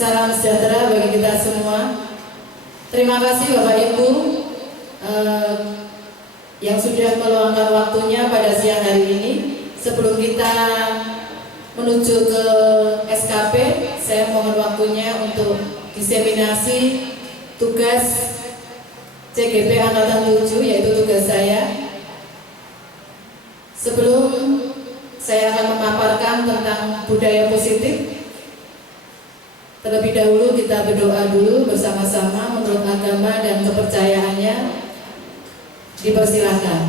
Salam sejahtera bagi kita semua. Terima kasih Bapak Ibu yang sudah meluangkan waktunya pada siang hari ini. Sebelum kita menuju ke SKP, saya mohon waktunya untuk diseminasi tugas CGP Angkatan 7, yaitu tugas saya. Sebelum saya akan memaparkan tentang budaya positif, terlebih dahulu kita berdoa dulu bersama-sama menurut agama dan kepercayaannya. Dipersilakan.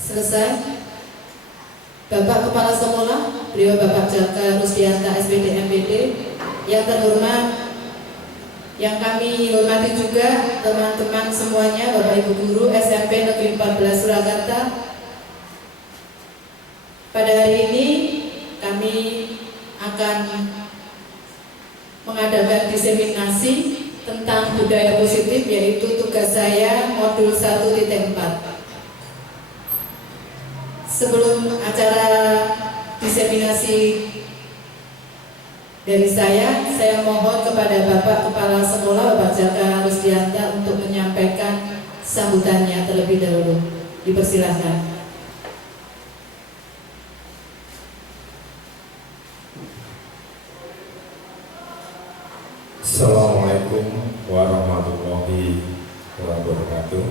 Selesai. Bapak Kepala Sekolah, beliau Bapak Jaka Rusdianta SPD MPD, yang terhormat, yang kami hormati juga teman-teman semuanya, Bapak Ibu Guru SMP Negeri 14 Surakarta. Pada hari ini kami akan mengadakan diseminasi tentang budaya positif, yaitu tugas saya modul 1.4. Sebelum acara diseminasi dari saya mohon kepada Bapak Kepala Sekolah, Bapak Jaka Rusdianta, untuk menyampaikan sambutannya terlebih dahulu. Dipersilahkan. Assalamualaikum warahmatullahi wabarakatuh.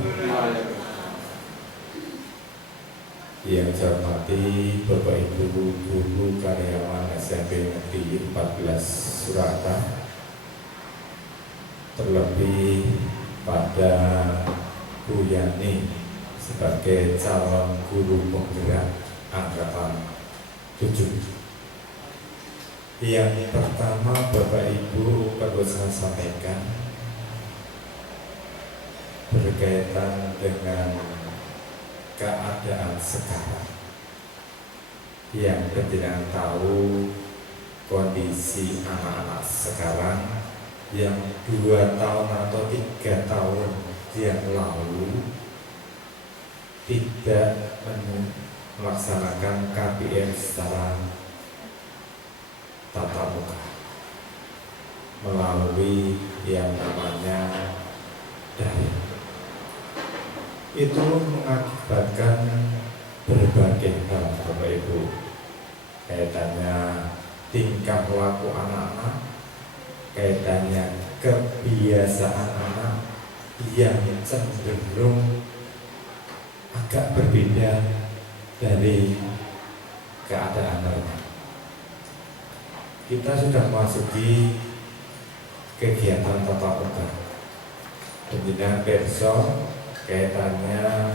Yang saya hormati Bapak Ibu Guru karyawan SMP Negeri 14 Surakarta, terlebih pada Bu Yani sebagai calon guru penggerak Angkatan 7. Yang pertama, Bapak Ibu, perlu saya sampaikan berkaitan dengan keadaan sekarang. Yang penjenengan tahu kondisi anak-anak sekarang yang 2 tahun atau 3 tahun yang lalu tidak melaksanakan KPM secara tatap muka melalui yang namanya daring. Itu mengakibatkan berbagai hal, Bapak Ibu, kaitannya tingkah laku anak-anak, kaitannya kebiasaan anak yang cenderung agak berbeda dari keadaan normal. Kita sudah memasuki kegiatan tatap muka. Penjenengan besok kaitannya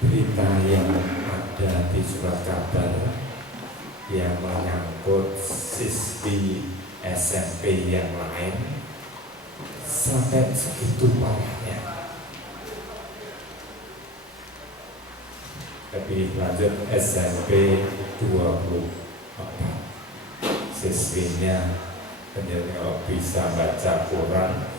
berita yang ada di surat kabar yang menyangkut siswi SMP yang lain sampai segitu parahnya. Lebih lanjut SMP 24, siswinya ternyata bisa baca Quran.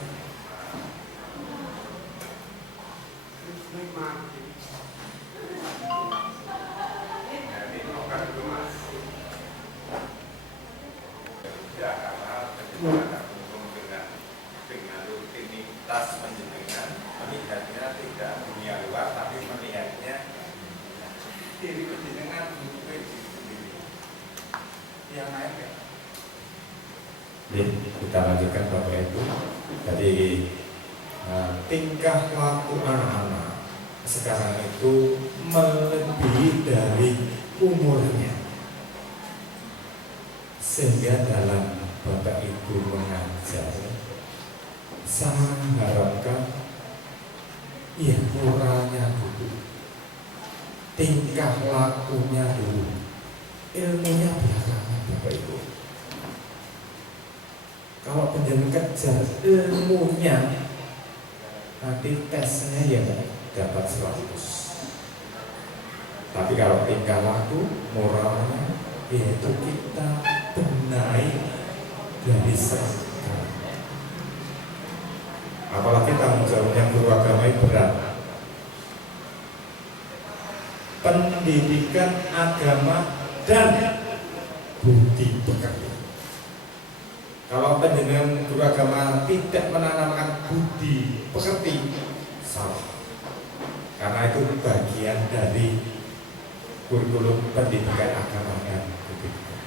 Dengan rutinitas menjenengan melihatnya tidak dunia luar, tapi melihatnya diri penjenengan sendiri yang lain ya. Kita lanjutkan Bapak Ibu. Jadi tingkah laku anak-anak sekarang itu melebihi dari umurnya, sehingga dalam Bapak Ibu mengajar, saya mengharapkan ya moralnya dulu, tingkah lakunya dulu, ilmunya belakangan, Bapak Ibu. Kalau penjenengan kejar ilmunya, nanti tesnya ya dapat 100. Tapi kalau tingkah laku, moralnya, yaitu kita benahi dari sekarang. Apalagi tanggung jawabnya guru agama itu berat. Pendidikan agama dan budi pekerti. Kalau penjenengan guru agama tidak menanamkan budi pekerti, salah. Karena itu bagian dari kurikulum pendidikan agama dan budi pekerti.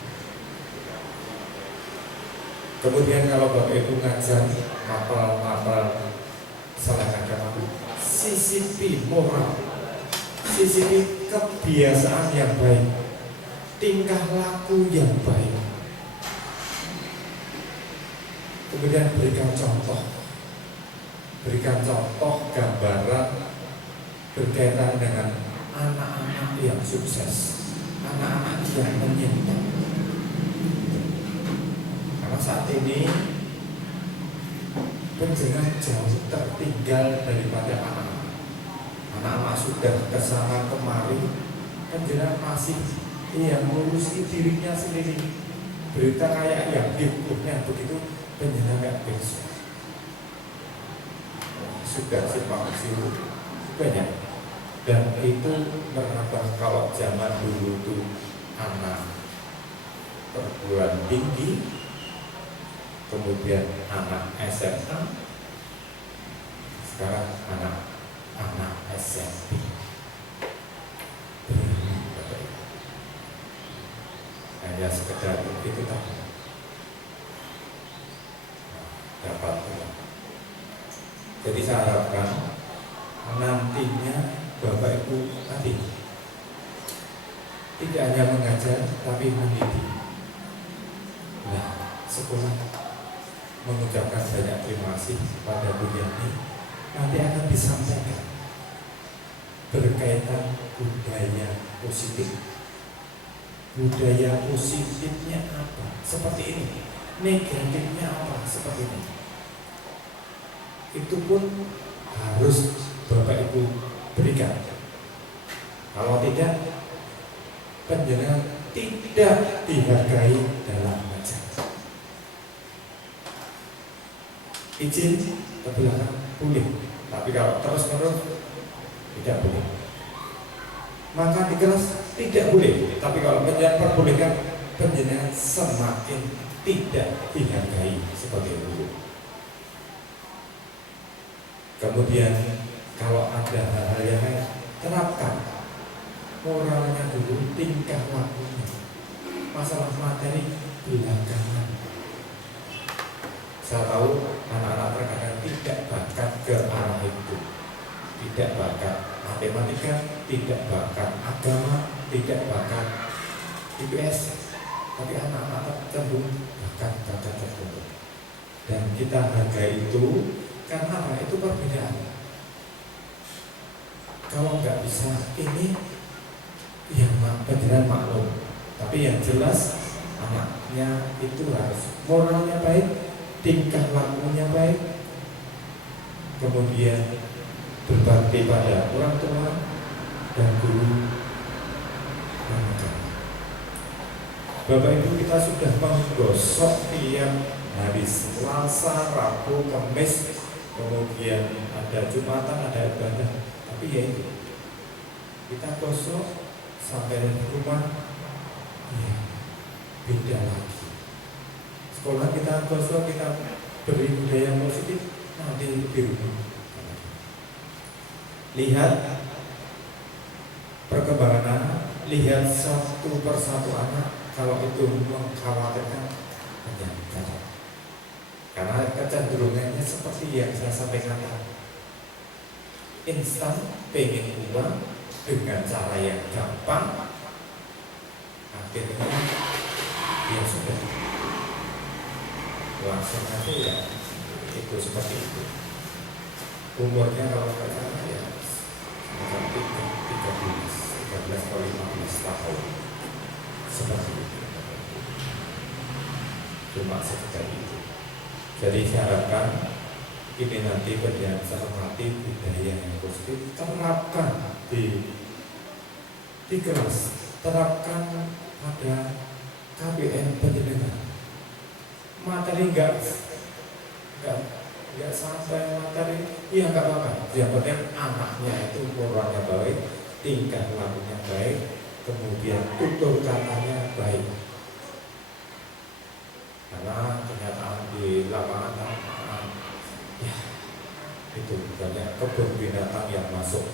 Kemudian kalau Bapak Ibu ngajar mapel-mapel selain agama, sisipi moral, sisipi kebiasaan yang baik, tingkah laku yang baik. Kemudian berikan contoh gambaran berkaitan dengan anak-anak yang sukses, anak-anak yang menyimpang. Karena saat ini penjenengan jauh tertinggal daripada anak-anak sudah kesana kemari, penjenengan masih mengurusi dirinya sendiri. Berita kayak yang hidupnya begitu, penjenengan gak besok. Sudah simpang siur banyak. Dan itu merambah, kalau zaman dulu tuh anak perguruan tinggi, kemudian anak SMA, sekarang anak SMP. Hanya sekedar itu tadi dapat. Jadi saya harapkan nantinya Bapak Ibu tadi tidak hanya mengajar tapi mendidik. Nah, sekolah mengucapkan banyak terima kasih pada Bu Yani. Nanti akan disampaikan berkaitan budaya positif. Budaya positifnya apa? Seperti ini. Negatifnya apa? Seperti ini. Itu pun harus Bapak Ibu berikan. Kalau tidak, penjenengan tidak dihargai dalam mengajar. Izin ke belakang boleh, tapi kalau terus-menerus tidak boleh. Maka di kelas tidak boleh, tapi kalau penjenengan perbolehkan, penjenengan semakin tidak dihargai seperti itu. Kemudian kalau ada hal-hal yang lain, terapkan moralnya dulu, tingkah lakunya. Masalah materi belakangan. Saya tahu anak-anak terkadang tidak bakat ke arah itu, tidak bakat matematika, tidak bakat agama, tidak bakat IPS, tapi anak-anak cenderung bakat tertentu. Dan kita hargai itu karena apa? Itu perbedaan. Kalau nggak bisa ini, ya penjelasan maklum. Tapi yang jelas anaknya itu harus moralnya baik, tingkah lakunya baik, kemudian berbakti pada orang tua dan guru dan agama. Bapak Ibu, kita sudah menggosok tiap hari Selasa, Rabu, Kamis, kemudian ada Jumatan, ada ibadah. Tapi ya itu, kita gosok sampai di rumah, ya beda lagi. Sekolah kita gosok, kita beri budaya positif, nanti di rumah. Lihat perkembangan anak, lihat satu persatu anak. Kalau itu mengkhawatirkan, jangan. Karena kecenderungannya seperti yang saya sampaikan tadi, instan, pengen uang dengan cara yang gampang, akhirnya ya sudah langsung aja ya itu seperti itu. Umurnya kalau nggak salah ya semacam 13 atau 15 tahun seperti itu. Cuma sekedar itu. Jadi saya harapkan ini nanti berjalan cermati budaya yang positif, terapkan di kelas, terapkan pada KBN penjenengan. Materi enggak nggak sampai materi, ya nggak apa-apa. Yang penting anaknya itu moralnya baik, tingkah lakunya baik, kemudian tutur katanya baik. Karena kenyataan di lapangan ya itu banyak kebun binatang yang masuk,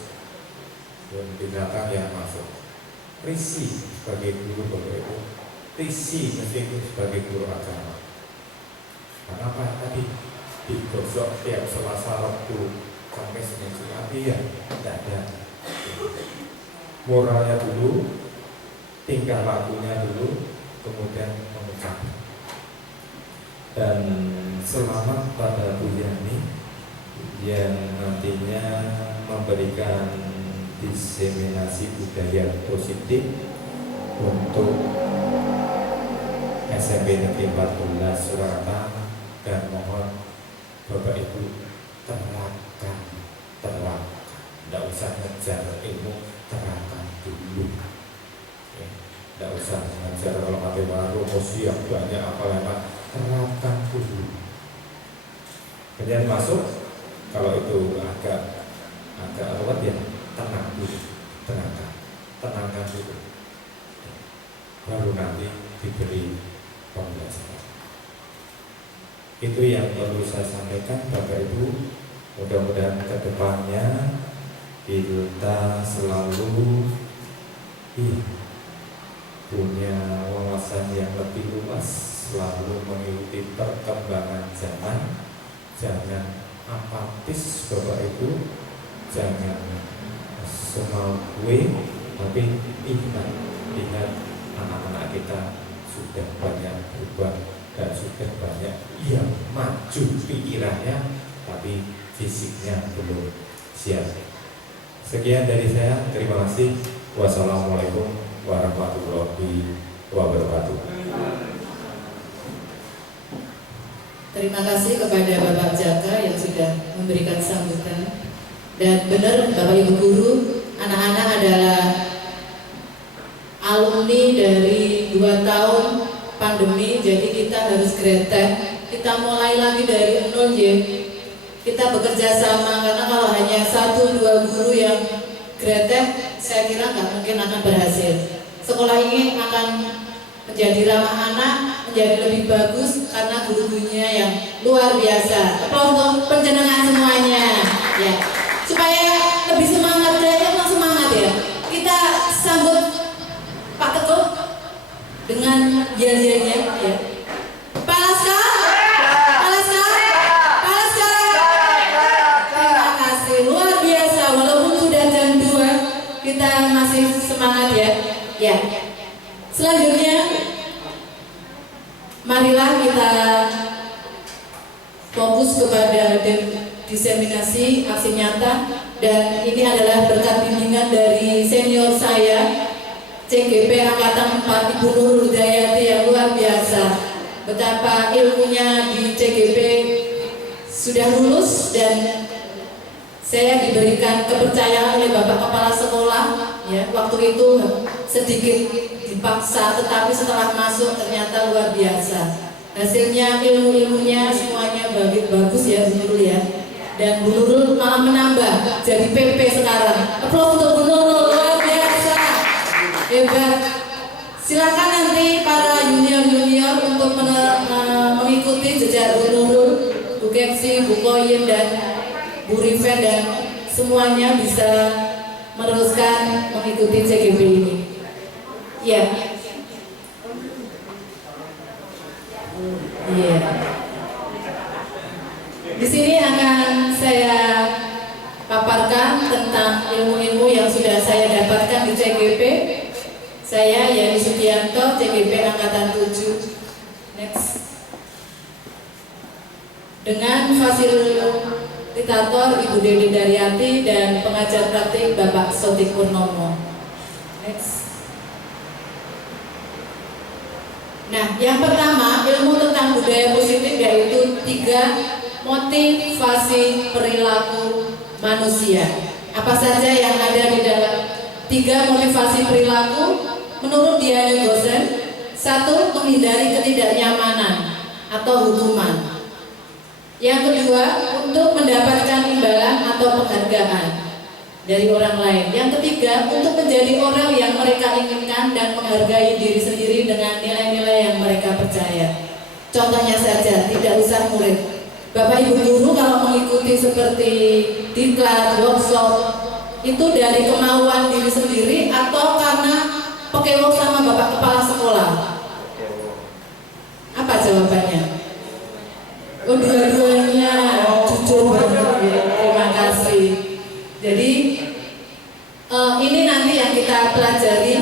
Risi sebagai guru Bapak Ibu, Risi meskipun sebagai guru agama. Kenapa tadi digosok tiap Selasa, Rabu, Kamis, Senin, Jumat? Ya tidak ada. Moralnya dulu, tingkah lakunya dulu, kemudian mengucapkan. Dan selamat pada Bu Yani yang nantinya memberikan diseminasi budaya positif untuk SMP Negeri 14 Surakarta, dan mohon Bapak Ibu terapkan, tidak usah ngejar ilmu, terapkan dulu. Tidak usah mengajar kalau matematika rumus yang banyak apa-apa, terapkan dulu. Kemudian masuk, kalau itu agak ruwet ya tenang dulu, tenangkan dulu, baru nanti diberi pembelajaran. Itu yang perlu saya sampaikan Bapak Ibu. Mudah-mudahan ke depannya kita selalu punya wawasan yang lebih luas, selalu mengikuti perkembangan zaman. Jangan apatis Bapak Ibu, jangan semau gue, tapi ingat anak-anak kita sudah banyak berubah dan sudah banyak yang maju pikirannya, tapi fisiknya belum siap. Sekian dari saya, terima kasih. Wassalamualaikum warahmatullahi wabarakatuh. Terima kasih kepada Bapak Jaka yang sudah memberikan sambutan. Dan benar Bapak Ibu Guru, anak-anak adalah alumni dari 2 tahun pandemi, jadi kita harus gretek. Kita mulai lagi dari nol ya. Kita bekerja sama, karena kalau hanya 1-2 guru yang gretek, saya kira nggak mungkin akan berhasil. Sekolah ini akan menjadi ramah anak, menjadi lebih bagus karena guru-gurunya yang luar biasa. Aplaus untuk penjenengan semuanya, ya. Supaya lebih semangat, saya emang semangat ya. Kita sambut Pak Ketut dengan yel-yelnya, ya. Pak Laskar. Terima kasih, luar biasa. Walaupun sudah jam 2, kita masih semangat ya. Ya. Selanjutnya, marilah kita fokus kepada diseminasi aksi nyata, dan ini adalah berkat bimbingan dari senior saya CGP Angkatan 4 Ibu Nur Hudayati yang luar biasa. Betapa ilmunya di CGP sudah lulus, dan saya diberikan kepercayaan oleh Bapak Kepala Sekolah. Ya, waktu itu sedikit dipaksa, tetapi setelah masuk ternyata luar biasa. Hasilnya ilmu-ilmunya semuanya bagus ya Bu Nurul ya. Dan Bu Nurul malah menambah jadi PP sekarang. Aplaus untuk Bu Nurul, luar biasa, hebat. Silakan nanti para junior-junior untuk mengikuti jejak Bu Nurul, Bu Keksi, Bu Koyin, dan Bu Riven, dan semuanya bisa meneruskan mengikuti CGP ini. Ya. Iya. Di sini akan saya paparkan tentang ilmu-ilmu yang sudah saya dapatkan di CGP. Saya Yani Sugianto, CGP Angkatan 7. Next. Dengan fasilitator Ibu Dede Daryati dan pengajar praktik Bapak Sotik Purnomo. Next. Nah, yang pertama, ilmu tentang budaya positif, yaitu 3 motivasi perilaku manusia. Apa saja yang ada di dalam 3 motivasi perilaku menurut Diane Gosen? 1. Menghindari ketidaknyamanan atau hukuman. Yang kedua, dari orang lain. Yang ketiga, untuk menjadi orang yang mereka inginkan dan menghargai diri sendiri dengan nilai-nilai yang mereka percaya. Contohnya saja, tidak usah murid. Bapak Ibu guru kalau mengikuti seperti diklat, workshop, itu dari kemauan diri sendiri atau karena pekewok sama Bapak Kepala Sekolah? Apa jawabannya? Oh, dua-duanya. Jujur banget ya. Terima kasih. Jadi ini nanti yang kita pelajari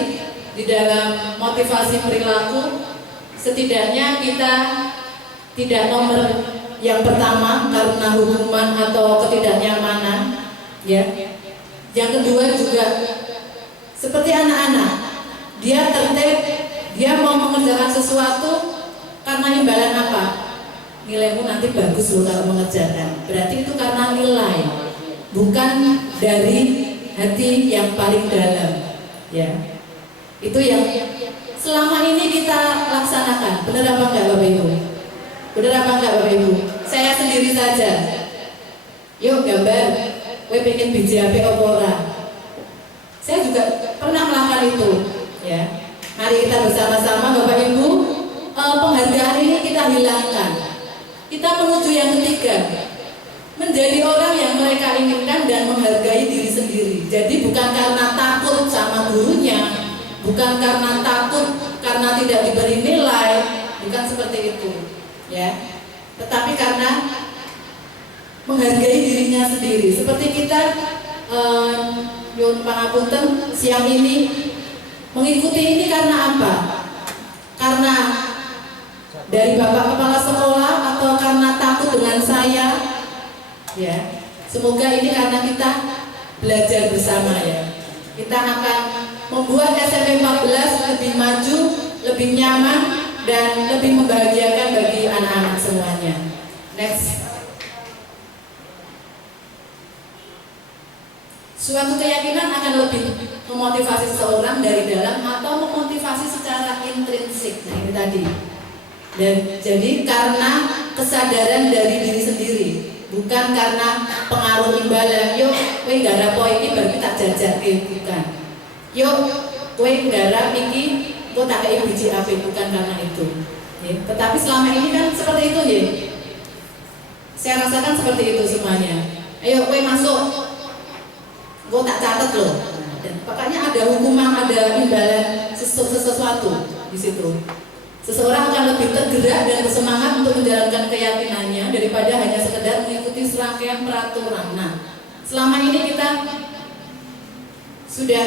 di dalam motivasi perilaku. Setidaknya kita tidak nomor yang pertama karena hukuman atau ketidaknyamanan, ya. Yang kedua juga seperti anak-anak, dia tertib, dia mau mengerjakan sesuatu karena imbalan apa? Nilaimu nanti bagus loh kalau mengerjakan. Berarti itu karena nilai, bukan dari hati yang paling dalam, ya. Itu yang selama ini kita laksanakan. Benar apa enggak Bapak Ibu? Benar apa enggak Bapak Ibu? Saya sendiri saja. Yuk gambar, gue pengen biji HP opora. Saya juga pernah melakukan itu, ya. Mari kita bersama-sama Bapak Ibu, penghargaan ini kita hilangkan. Kita menuju yang ketiga, menjadi orang yang mereka inginkan dan menghargai diri sendiri. Jadi bukan karena takut sama gurunya, bukan karena takut karena tidak diberi nilai, bukan seperti itu, ya. Tetapi karena menghargai dirinya sendiri. Seperti kita Yun Pangapunten siang ini mengikuti ini karena apa? Karena dari Bapak Kepala Sekolah atau karena takut dengan saya, ya. Semoga ini karena kita belajar bersama, ya. Kita akan membuat SMP 14 lebih maju, lebih nyaman, dan lebih membahagiakan bagi anak-anak semuanya. Next. Suatu keyakinan akan lebih memotivasi seseorang dari dalam atau memotivasi secara intrinsik. Nah, ini tadi. Dan jadi karena kesadaran dari diri sendiri, bukan karena pengaruh imbalan. Yuk, kowe nggarap iki bar tak jajake, bukan. Yuk, kowe nggarap iki kok tak kei biji api, bukan karena itu. Ya, tetapi selama ini kan seperti itu, ya. Saya rasakan seperti itu semuanya. Ayo kowe masuk, gue tak catat loh. Dan pokoknya ada hukuman, ada imbalan sesuatu di situ. Seseorang akan lebih tergerak dan bersemangat untuk menjalankan keyakinannya daripada hanya sekedar mengikuti serangkaian peraturan. Nah, selama ini kita sudah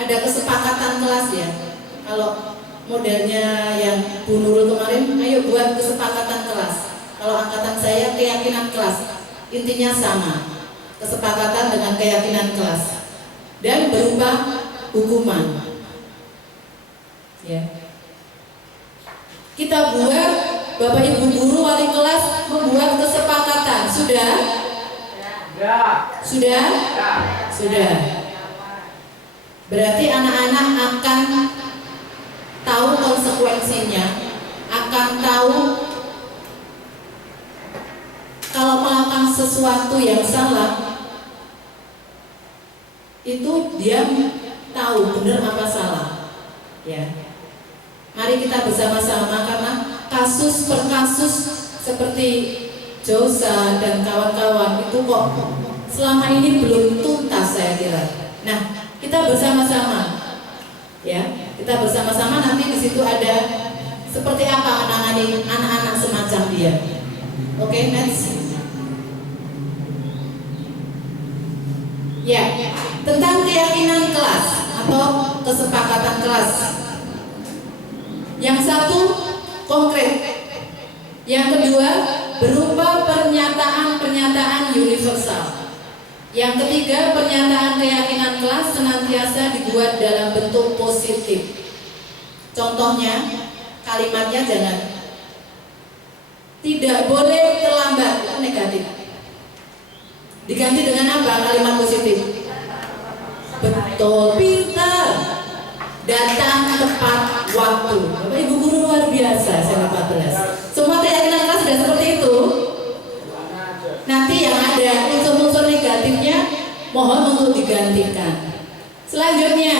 ada kesepakatan kelas, ya. Kalau modelnya yang Bu Nurul kemarin, ayo buat kesepakatan kelas. Kalau angkatan saya keyakinan kelas, intinya sama. Kesepakatan dengan keyakinan kelas dan berupa hukuman, ya. Kita buat, Bapak Ibu guru wali kelas membuat kesepakatan. Sudah? Sudah? Sudah. Berarti anak-anak akan tahu konsekuensinya, akan tahu kalau melakukan sesuatu yang salah, itu dia tahu benar apa salah, ya. Mari kita bersama-sama, karena kasus per kasus seperti Josa dan kawan-kawan itu kok selama ini belum tuntas, saya kira. Nah, kita bersama-sama, ya, kita bersama-sama nanti di situ ada seperti apa menangani anak-anak semacam dia. Oke, next. Ya, tentang keyakinan kelas atau kesepakatan kelas. Yang satu konkret, yang kedua berupa pernyataan-pernyataan universal. Yang ketiga, pernyataan keyakinan kelas senantiasa dibuat dalam bentuk positif. Contohnya, kalimatnya jangan tidak boleh terlambat, itu negatif. Diganti dengan apa kalimat positif? Betul, pintar, datang tepat waktu. Bapak Ibu guru luar biasa, saya 14. Semua keyakinan kelas sudah seperti itu. Nanti yang ada unsur-unsur negatifnya mohon untuk digantikan. Selanjutnya,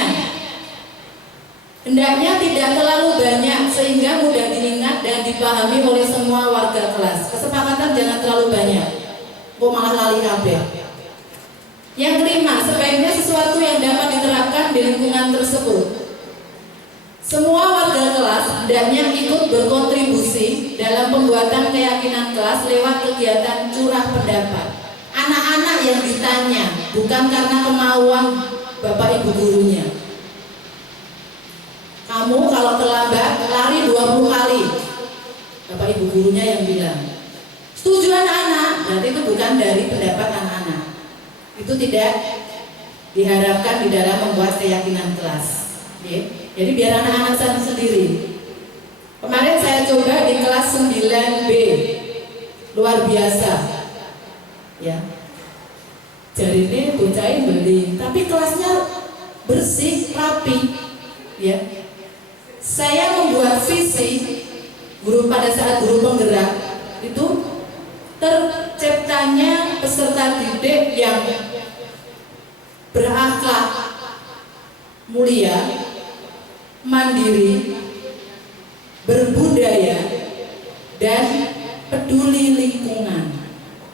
hendaknya tidak terlalu banyak sehingga mudah diingat dan dipahami oleh semua warga kelas. Kesepakatan jangan terlalu banyak, kok malah lali kabeh. Yang kelima, sebaiknya sesuatu yang dapat diterapkan di lingkungan tersebut. Semua warga kelas hendaknya ikut berkontribusi dalam pembuatan keyakinan kelas lewat kegiatan curah pendapat. Anak-anak yang ditanya, bukan karena kemauan Bapak Ibu gurunya. Kamu kalau terlambat lari 20 kali. Bapak Ibu gurunya yang bilang. Setuju anak-anak, berarti itu bukan dari pendapat anak-anak. Itu tidak diharapkan di dalam membuat keyakinan kelas. Okay? Jadi biar anak-anak sendiri. Kemarin saya coba di kelas 9B, luar biasa. Ya, jadi ini bocah beli, tapi kelasnya bersih, rapi. Ya, saya membuat visi guru pada saat guru penggerak itu terciptanya peserta didik yang berakhlak mulia, mandiri, berbudaya, dan peduli lingkungan.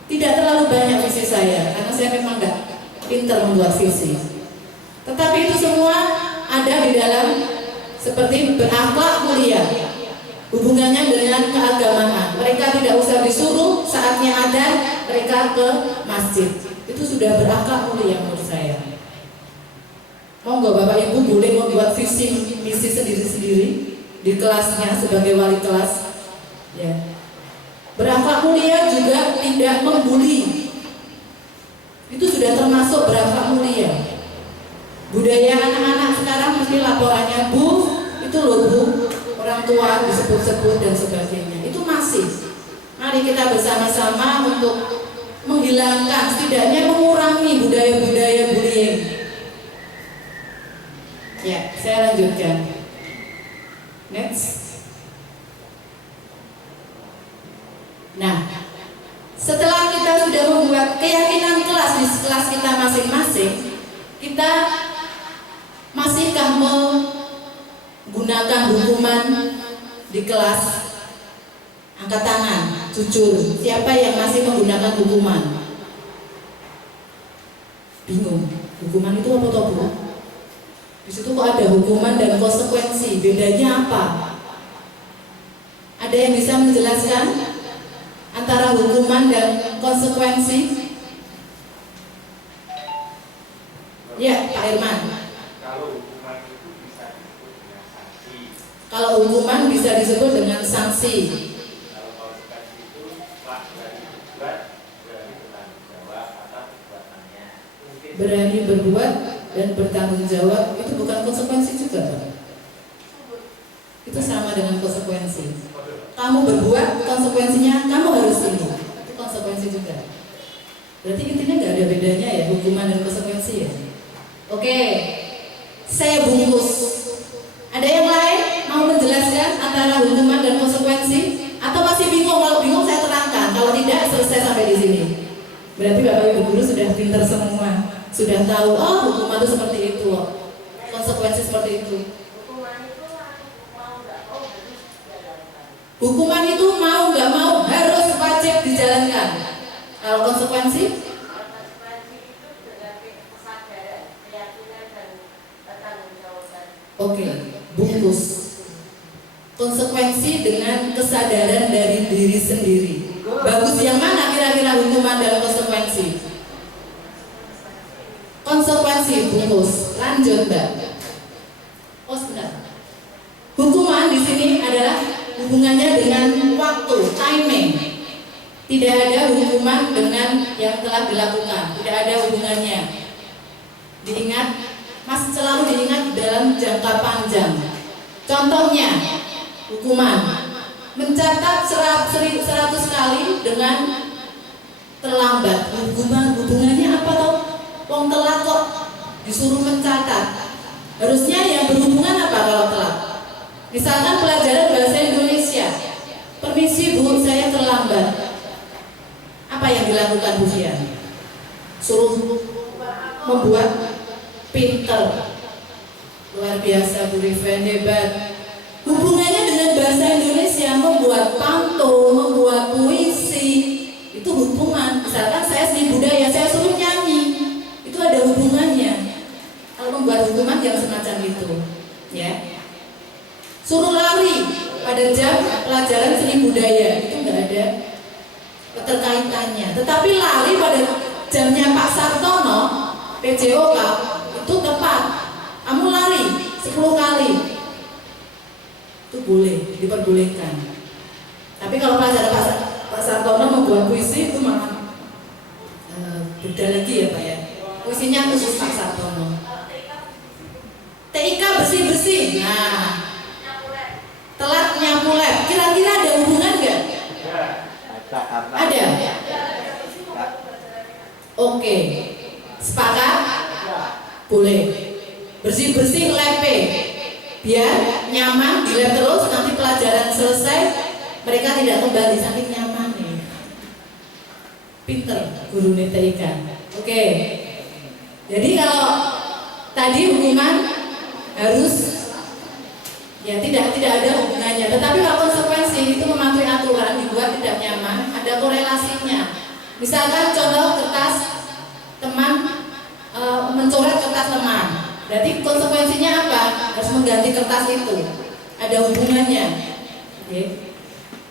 Tidak terlalu banyak visi saya, karena saya memang nggak pintar membuat visi. Tetapi itu semua ada di dalam seperti berakhlak mulia, hubungannya dengan keagamaan. Mereka tidak usah disuruh, saatnya ada mereka ke masjid. Itu sudah berakhlak mulia menurut saya. Monggo Bapak Ibu boleh membuat visi misi sendiri-sendiri di kelasnya sebagai wali kelas. Ya. Berakhlak mulia juga tidak membuli. Itu sudah termasuk berakhlak mulia. Budaya anak-anak sekarang mesti laporannya, Bu, itu loh Bu, orang tua disebut-sebut dan sebagainya. Itu masih. Mari kita bersama-sama untuk menghilangkan, setidaknya mengurangi budaya-budaya bullying. Ya, saya lanjutkan. Next. Nah, setelah kita sudah membuat keyakinan kelas di kelas kita masing-masing, kita masihkah menggunakan hukuman di kelas? Angkat tangan, jujur. Siapa yang masih menggunakan hukuman? Bingung. Hukuman itu apa toh, Bu? Di situ kok ada hukuman dan konsekuensi, bedanya apa? Ada yang bisa menjelaskan antara hukuman dan konsekuensi? Ya, Pak Irman. Kalau hukuman itu bisa disebut dengan sanksi. Kalau hukuman bisa disebut dengan sanksi. Kalau konsekuensi itu berani berbuat, berani bertanggung jawab atas perbuatannya. Berani berbuat dan bertanggung jawab itu bukan konsekuensi juga, Pak. Itu sama dengan konsekuensi. Kamu berbuat, konsekuensinya kamu harus ini. Itu konsekuensi juga. Berarti intinya nggak ada bedanya ya hukuman dan konsekuensi ya. Oke, saya bungkus. Ada yang lain mau menjelaskan antara hukuman dan konsekuensi? Atau masih bingung? Kalau bingung saya terangkan. Kalau tidak selesai sampai di sini. Berarti Bapak Ibu guru sudah pintar semua. Sudah tahu, oh hukuman itu seperti itu, konsekuensi seperti itu. Hukuman itu mau nggak mau harus wajib dijalankan. Kalau konsekuensi? Oke, bungkus. Konsekuensi dengan kesadaran dari diri sendiri. Bagus yang mana kira-kira hukuman dan konsekuensi? Konsekuensi bungkus. Lanjut, Mbak. Oh, sebentar. Hukuman di sini adalah hubungannya dengan waktu, timing. Tidak ada hukuman dengan yang telah dilakukan. Tidak ada hubungannya. Diingat, masih selalu diingat dalam jangka panjang. Contohnya, hukuman mencatat 100 kali dengan terlambat. Hubungannya apa toh? Wong telat kok disuruh mencatat. Harusnya yang berhubungan apa kalau telat? Misalkan pelajaran bahasa Indonesia. Permisi Bu, saya terlambat. Apa yang dilakukan Bu Fian? Suruh membuat pinter. Luar biasa Bu Riven, hebat. Hubungannya dengan bahasa Indonesia, membuat pantun, membuat puisi, itu hubungan. Misalkan saya seni budaya, saya suruh nyanyi, itu ada hubungannya. Kalau membuat hubungan yang semacam itu, ya. Suruh lari pada jam pelajaran seni budaya, itu nggak ada keterkaitannya. Tetapi lari pada jamnya Pak Sartono, PJOK, itu tepat. Kamu lari 10 kali, itu boleh, diperbolehkan. Tapi kalau pelajaran Pak Sartono membuat puisi, itu malah beda lagi ya Pak ya. Puisinya khusus Pak Sartono. TIK bersih-bersih, nah, telat nyapu lab, kira-kira ada hubungan nggak? Ada. Oke, sepakat? Boleh. Bersih-bersih lab, biar nyaman di lab terus, nanti pelajaran selesai mereka tidak kembali saking nyaman nih. Pinter guru TIK. Oke. Jadi kalau tadi hukuman harus ya tidak ada hubungannya, tetapi kalau konsekuensi itu mematuhi aturan dibuat tidak nyaman, ada korelasinya. Misalkan contoh kertas teman mencoret kertas teman, berarti konsekuensinya apa? Harus mengganti kertas itu, ada hubungannya. Okay.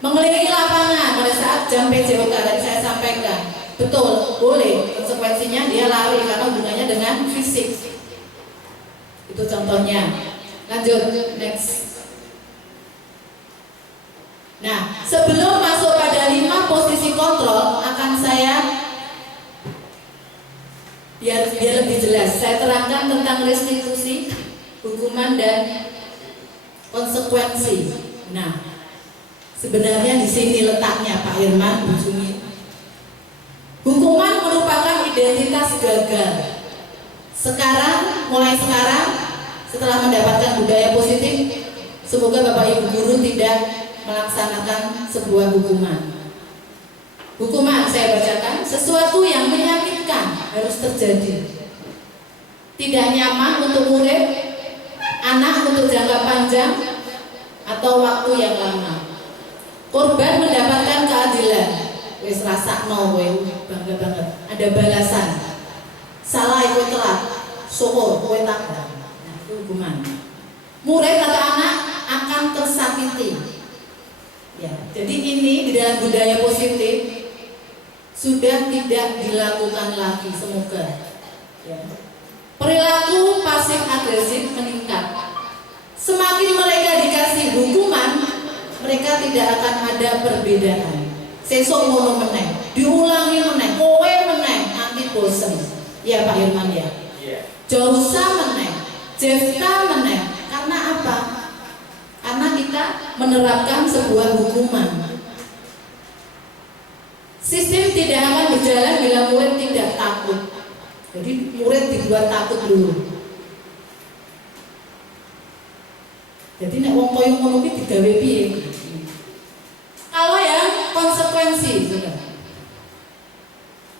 Mengelilingi lapangan pada saat jam PJOK tadi saya sampaikan, betul, boleh. Konsekuensinya dia lari karena hubungannya dengan fisik. Itu contohnya. Lanjut, next. Nah, sebelum masuk pada 5 posisi kontrol, akan saya biar lebih jelas, saya terangkan tentang restitusi, hukuman dan konsekuensi. Nah, sebenarnya di sini letaknya Pak Irman, Bu Jumi. Hukuman merupakan identitas gagal. Mulai sekarang, setelah mendapatkan budaya positif, semoga Bapak Ibu guru tidak melaksanakan sebuah hukuman. Hukuman saya bacakan, sesuatu yang menyakitkan harus terjadi. Tidak nyaman untuk murid, anak untuk jangka panjang, atau waktu yang lama. Korban mendapatkan keadilan. Wis rasakno kowe, bangga banget. Ada balasan. Salah kowe telat, syukur kowe tabah. Nah, itu hukuman. Murid atau anak akan tersakiti. Ya, jadi ini di dalam budaya positif sudah tidak dilakukan lagi, semoga. Ya. Perilaku pasif agresif meningkat. Semakin mereka dikasih hukuman, mereka tidak akan ada perbedaan. Sesuk ngono meneh, diulangi meneh, kowe meneh, nanti bosen. Ya Pak Irman ya. Jausa meneh, Jefta meneh. Karena apa? Karena kita menerapkan sebuah hukuman. Sistem tidak akan berjalan bila murid tidak takut. Jadi murid dibuat takut dulu. Jadi nek wong koyo ngono iki digawe piye? Kalau yang konsekuensi,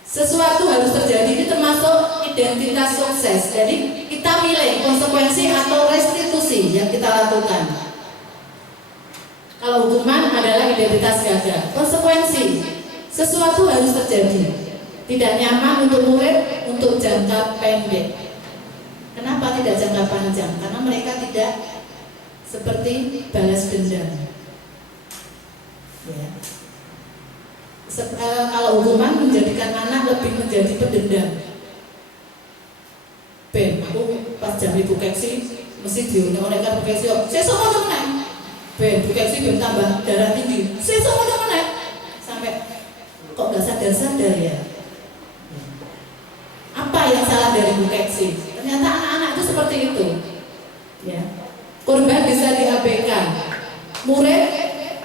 sesuatu harus terjadi, ini termasuk identitas sukses. Jadi kita pilih konsekuensi atau restitusi yang kita lakukan. Kalau hukuman adalah identitas gagal. Konsekuensi, sesuatu harus terjadi. Tidak nyaman untuk murid untuk jangka pendek. Kenapa tidak jangka panjang? Karena mereka tidak seperti balas dendam. Ya. Kalau hukuman menjadikan anak lebih menjadi pendendam. Ben, aku pas jam ibu keksi mesti diunek-unekkan Bu Keksi. Sesuk ngono meneh. Ben, Bu Keksi ben tambah darah tinggi. Sesuk ngono meneh. Sampai kok nggak sadar-sadar ya. Apa yang salah dari Bu Keksi? Ternyata anak-anak itu seperti itu. Ya. Korban bisa diabaikan. Murid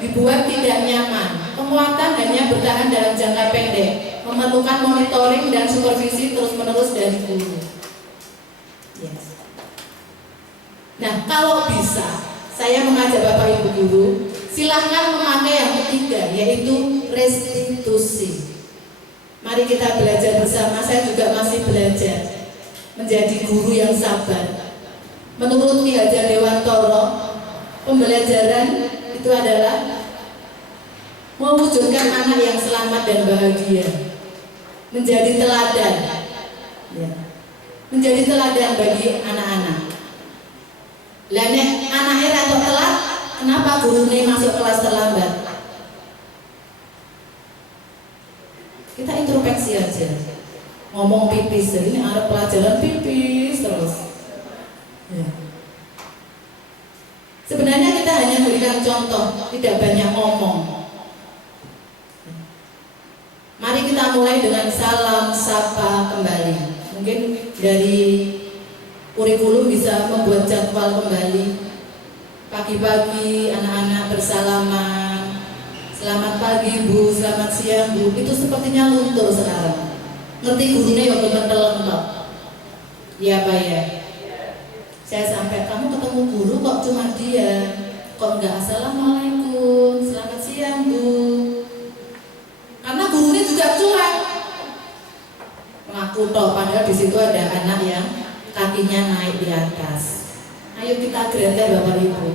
dibuat tidak nyaman. Penguatan hanya bertahan dalam jangka pendek. Memerlukan monitoring dan supervisi terus-menerus dari guru. Yes. Nah, kalau bisa, saya mengajak Bapak Ibu guru, silahkan memakai yang ketiga, yaitu restitusi. Mari kita belajar bersama. Saya juga masih belajar. menjadi guru yang sabar. Menurut Ki Hajar Dewantoro, pembelajaran itu adalah mewujudkan anak yang selamat dan bahagia, menjadi teladan, ya. Menjadi teladan bagi anak-anak. Lah nek anaknya rada telat, kenapa gurunya masuk kelas terlambat? Kita introspeksi aja. Ngomong pipis, jadi ini ada pelajaran pipis terus. Ya. Sebenarnya kita hanya berikan contoh, tidak banyak ngomong. Mari kita mulai dengan salam sapa kembali. Mungkin dari kurikulum bisa membuat jadwal kembali. Pagi-pagi anak-anak bersalaman. Selamat pagi Bu, selamat siang Bu. Itu sepertinya luntur sekarang. Ngerti gurunya yang kental-kental. Iya Pak ya. Saya sampai, kamu ketemu guru kok cuma dia, kok enggak assalamualaikum, selamat siang Bu. Karena gurunya juga cuek. Mengaku toh, padahal di situ ada anak yang kakinya naik di atas. Ayo kita greget Bapak Ibu.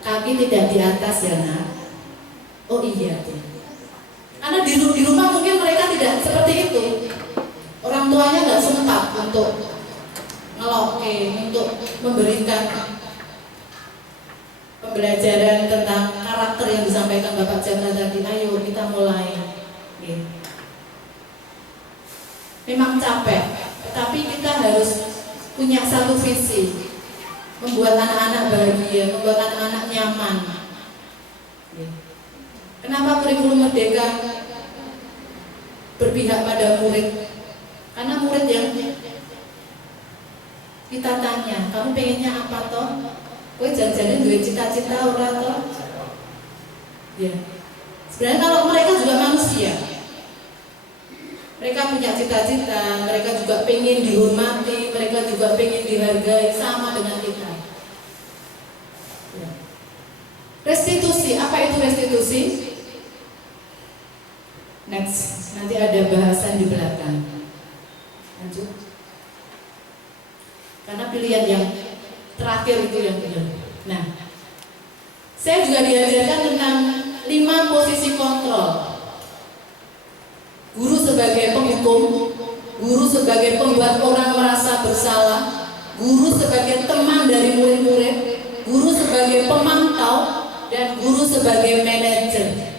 Kaki tidak di atas ya nak. Oh iya. Karena di rumah mungkin mereka tidak seperti itu. Orang tuanya nggak sempat untuk ngeloke, untuk memberikan pembelajaran tentang karakter yang disampaikan Bapak Chandra tadi. Ayo kita mulai. Memang capek, tetapi kita harus punya satu visi, membuat anak-anak bahagia, membuat anak-anak nyaman. Kenapa kurikulum Merdeka berpihak pada murid? Karena murid yang kita tanya, kamu pengennya apa toh? Kowe jangan-jangan duwe cita-cita ora toh? Ya. Sebenarnya kalau mereka juga manusia, mereka punya cita-cita, mereka juga pengen dihormati, mereka juga pengen dihargai sama dengan kita. Ya. Restitusi, apa itu restitusi? Next, nanti ada bahasan di belakang. Lanjut. Karena pilihan yang terakhir itu yang benar. Nah, saya juga diajarkan tentang 5 posisi kontrol. Guru sebagai penghukum, guru sebagai pembuat orang merasa bersalah, guru sebagai teman dari murid-murid, guru sebagai pemantau, dan guru sebagai manajer.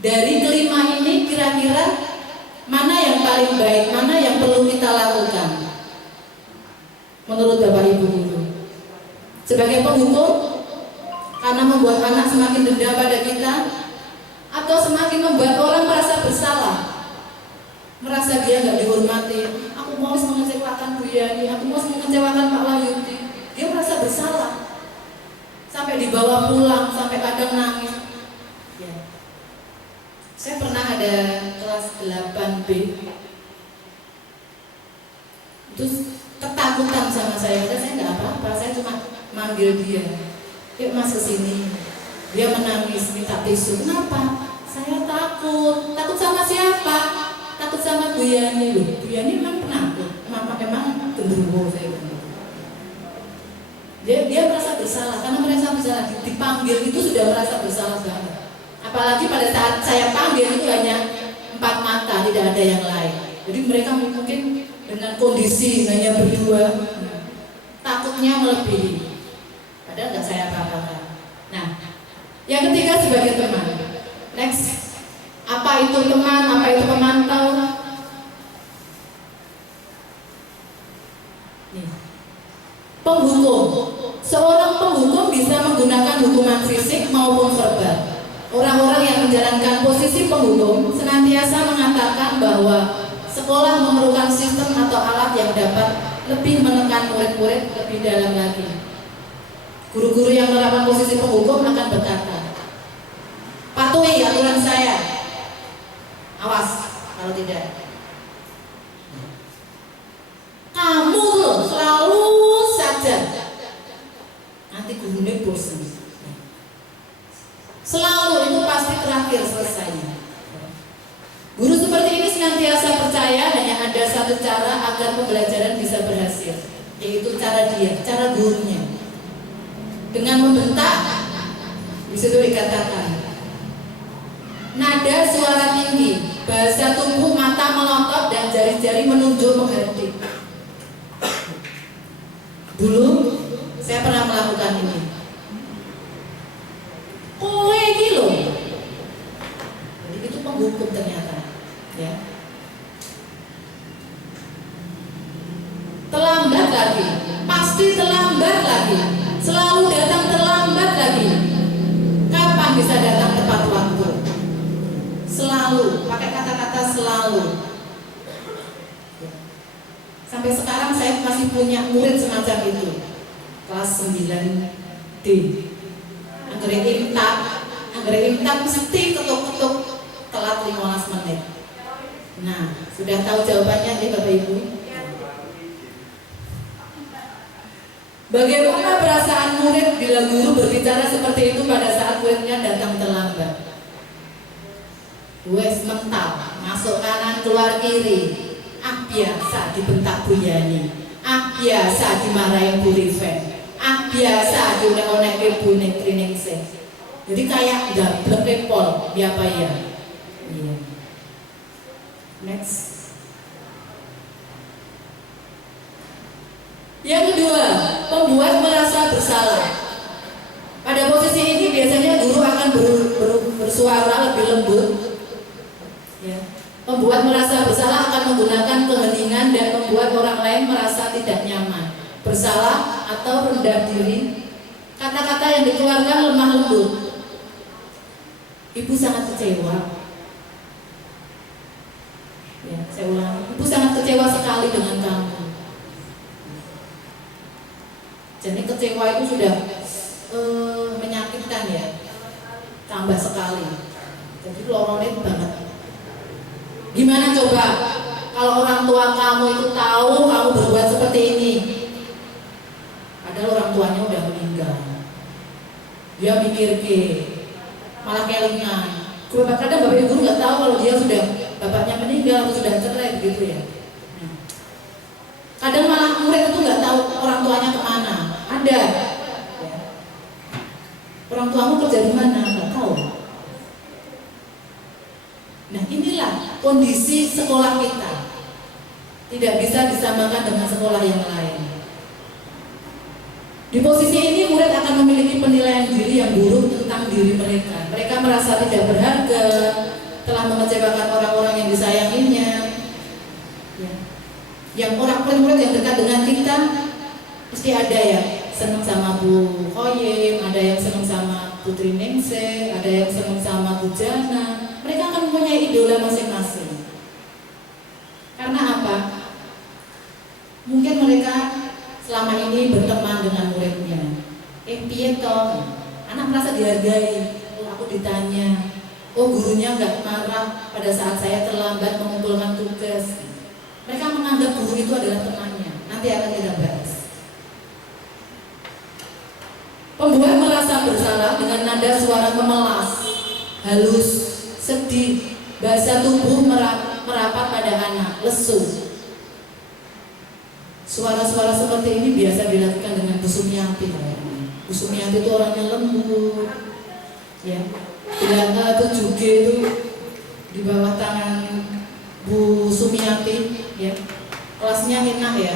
Dari kelima ini kira-kira mana yang paling baik, mana yang perlu kita lakukan? Menurut Bapak Ibu guru, sebagai penghukum, karena membuat anak semakin dendam pada kita, atau semakin membuat orang merasa bersalah, merasa dia nggak dihormati. Aku mau mengecewakan Bu Yani, aku mau mengecewakan Pak Wahyudi. Dia merasa bersalah, sampai dibawa pulang, sampai kadang nangis. Ya. Saya pernah ada kelas 8B, terus ketakutan sama saya nggak apa-apa, saya cuma manggil dia, yuk Mas kesini. Dia menangis, minta tisu. Kenapa? Saya takut. Takut sama siapa? Takut sama Bu Yani. Loh, Bu Yani memang penakut. Memang genderuwo saya bilang. Dia merasa bersalah, karena merasa bersalah dipanggil itu sudah merasa bersalah banget. Apalagi pada saat saya panggil itu hanya 4 mata, tidak ada yang lain. Jadi mereka mungkin dengan kondisi hanya berdua, takutnya melebihi. Padahal nggak saya apa-apakan. Nah, yang ketiga sebagai teman. Next, apa itu teman? Apa itu pemantau? Penghukum. Seorang penghukum bisa menggunakan hukuman fisik maupun verbal. Orang-orang yang menjalankan posisi penghukum senantiasa mengatakan bahwa sekolah memerlukan sistem atau alat yang dapat lebih menekan murid-murid lebih dalam lagi. Guru-guru yang menerapkan posisi penghukum akan berkata, patuhi aturan saya, awas kalau tidak. Kamu loh selalu saja, nanti gurunya bosan. Selalu itu pasti terakhir selesainya. Guru seperti ini senantiasa percaya hanya ada ada satu cara agar pembelajaran bisa berhasil, yaitu cara gurunya. Dengan membentak, di situ dikatakan nada suara tinggi, bahasa tubuh, mata melotot dan jari-jari menunjuk menghardik. Dulu saya pernah melakukan ini. Kowe iki lho. Jadi itu penghukum ternyata, ya. Terlambat lagi, pasti terlambat lagi, selalu datang terlambat lagi. Kapan bisa datang tepat waktu? Selalu, pakai kata-kata selalu. Sampai sekarang saya masih punya murid semacam itu, kelas 9D. Anggere imtak mesti ketuk-ketuk telat 15 menit. Nah, sudah tahu jawabannya nih Bapak Ibu? Bagaimana perasaan murid bila guru berbicara seperti itu pada saat muridnya datang terlambat? Wes mental, masuk kanan keluar kiri. Biasa dibentak Bu Yani. Biasa dimarahin Bu Riven. Biasa diunek-unek Bu Nekriningsih. Jadi kayak gablek repol, ya apa ya? Iya. Next. Yang kedua, membuat merasa bersalah. Pada posisi ini biasanya guru akan bersuara lebih lembut, ya. Membuat merasa bersalah akan menggunakan keheningan dan membuat orang lain merasa tidak nyaman, bersalah atau rendah diri. Kata-kata yang dikeluarkan lemah lembut. Ibu sangat kecewa. Ya, saya ulangi. Ibu sangat kecewa sekali dengan kamu. Jadi kecewa itu sudah menyakitkan ya, tambah sekali. Jadi loronet banget. Gimana coba kalau orang tua kamu itu tahu kamu berbuat seperti ini, padahal orang tuanya udah meninggal. Dia mikir malah kelingan. Kadang Bapak Ibu nggak tahu kalau dia sudah bapaknya meninggal atau sudah cerai gitu ya. Kadang malah murid itu nggak tahu orang tuanya kemana. Ada, ya. Orang tuamu kerja di mana? Nggak tahu. Nah inilah kondisi sekolah kita. Tidak bisa disamakan dengan sekolah yang lain. Di posisi ini murid akan memiliki penilaian diri yang buruk tentang diri mereka. Mereka merasa tidak berharga, telah mengecewakan orang-orang yang disayanginya. Ya. Yang orang murid yang dekat dengan kita pasti ada yang senang sama Bu Khoyim, ada yang senang sama Putri Ningsih, ada yang senang sama Bu Jana. Mereka akan mempunyai idola masing-masing. Karena apa? Mungkin mereka selama ini berteman dengan muridnya. Piye toh? Anak merasa dihargai. Aku ditanya. Gurunya nggak marah pada saat saya terlambat mengumpulkan tugas. Mereka menganggap guru itu adalah temannya. Nanti akan kita bahas. Pembuat merasa bersalah dengan nada suara memelas, halus, sedih, bahasa tubuh merapat pada anak, lesu. Suara-suara seperti ini biasa dilakukan dengan Bu Sumiati. Bu Sumiati itu orangnya lembut, ya. Bila itu juga itu di bawah tangan Bu Sumiati, ya. Kelasnya enak ya,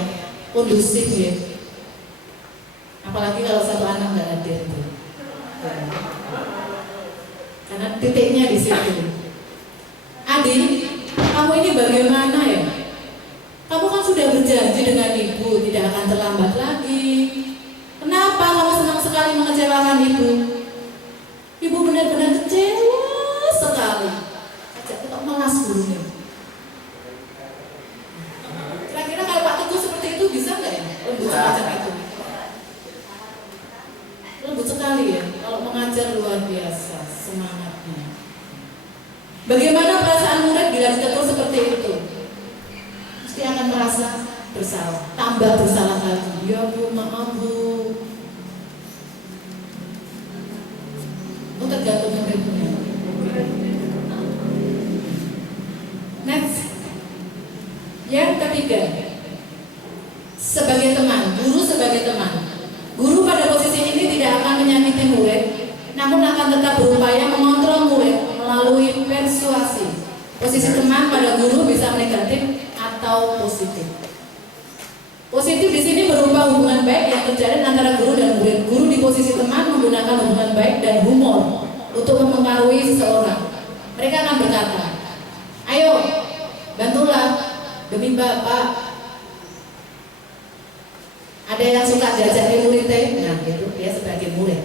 kondusif ya. Apalagi kalau satu anak nggak hadir itu, ya. Karena titiknya di situ. Adik, kamu ini bagaimana ya? Kamu kan sudah berjanji dengan ibu tidak akan terlambat lagi. Kenapa kamu senang sekali mengecewakan ibu? Ibu benar-benar kecewa sekali. Ajak kita melas gurunya. Kira-kira kalau Pak Teguh seperti itu bisa nggak ya? Lembut semacam itu. Lembut sekali ya. Kalau mengajar luar biasa semangatnya. Bagaimana perasaan murid bila ditegur seperti itu? Mesti akan merasa bersalah, tambah bersalah lagi. Ya Bu, maaf Bu. Tergantung muridnya. Next, yang ketiga, sebagai teman, guru sebagai teman. Guru pada posisi ini tidak akan menyakiti murid, namun akan tetap berupaya mengontrol murid melalui persuasi. Posisi teman pada guru bisa negatif atau positif. Positif di sini berupa hubungan baik yang terjalin antara guru dan murid. Guru di posisi teman menggunakan hubungan baik dan humor untuk mempengaruhi seseorang. Mereka akan berkata, ayo, bantulah demi Bapak. Ada yang suka jajak murid, nah itu dia sebagai murid.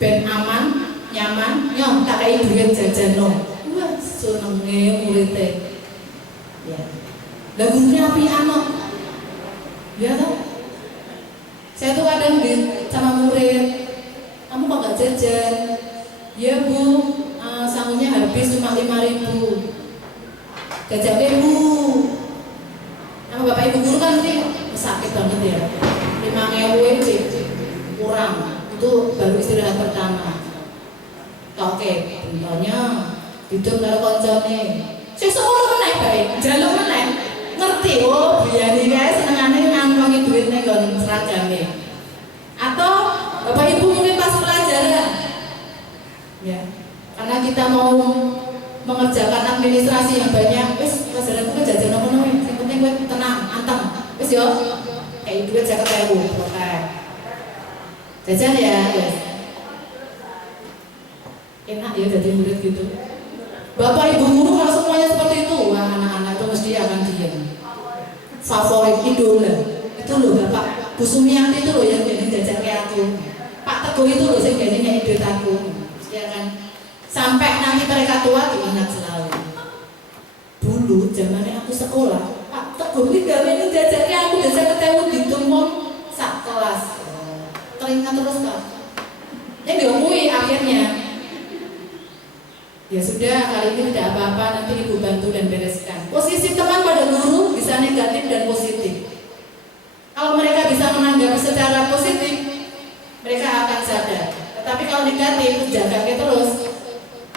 Ben aman, nyaman, nyong tak kayak duit jajan no. Wah, senengnya murid ya. Dan gurunya api anak, ya kan? Saya tuh kadang sama murid, kamu kok gak jajan? Ya bu, sangunya habis cuma 5.000. Jajannya bu. Sama bapak ibu guru kan ini sakit banget ya. 5.000 kurang, itu baru istirahat pertama. Oke, bentarnya hidup karo koncone. Sesuk ngono meneh bae, njaluk meneh. Ngerti oh biyane kae senengane ngantongi duit ning nggon seragame. Atau bapak ibu mungkin pas pelajaran. Ya, karena kita mau mengerjakan administrasi yang banyak, wis pelajaranku kan jajan ngono wae. Sing penting kowe tenang, anteng. Wis yo. Kayak duit 50.000, oke. Jajan ya, wis. Enak ya jadi murid gitu. Bapak ibu guru kalau semuanya seperti itu, wah anak-anak itu mesti akan diam. Favorit idola itu loh Bapak Bu Sumiati itu loh yang jadi jajak kayak aku. Pak Teguh itu loh yang jadi ide aku. Ya kan? Sampai nanti mereka tua diingat selalu. Dulu zamannya aku sekolah, Pak Teguh ini gawe jajaknya aku bisa ketemu di tumong sak kelas. Teringat terus Pak. Ini diomongin akhirnya. Ya sudah, kali ini tidak apa-apa, nanti ibu bantu dan bereskan. Posisi teman pada guru bisa negatif dan positif. Kalau mereka bisa menanggapi secara positif, mereka akan sadar. Tetapi kalau negatif, jaga terus.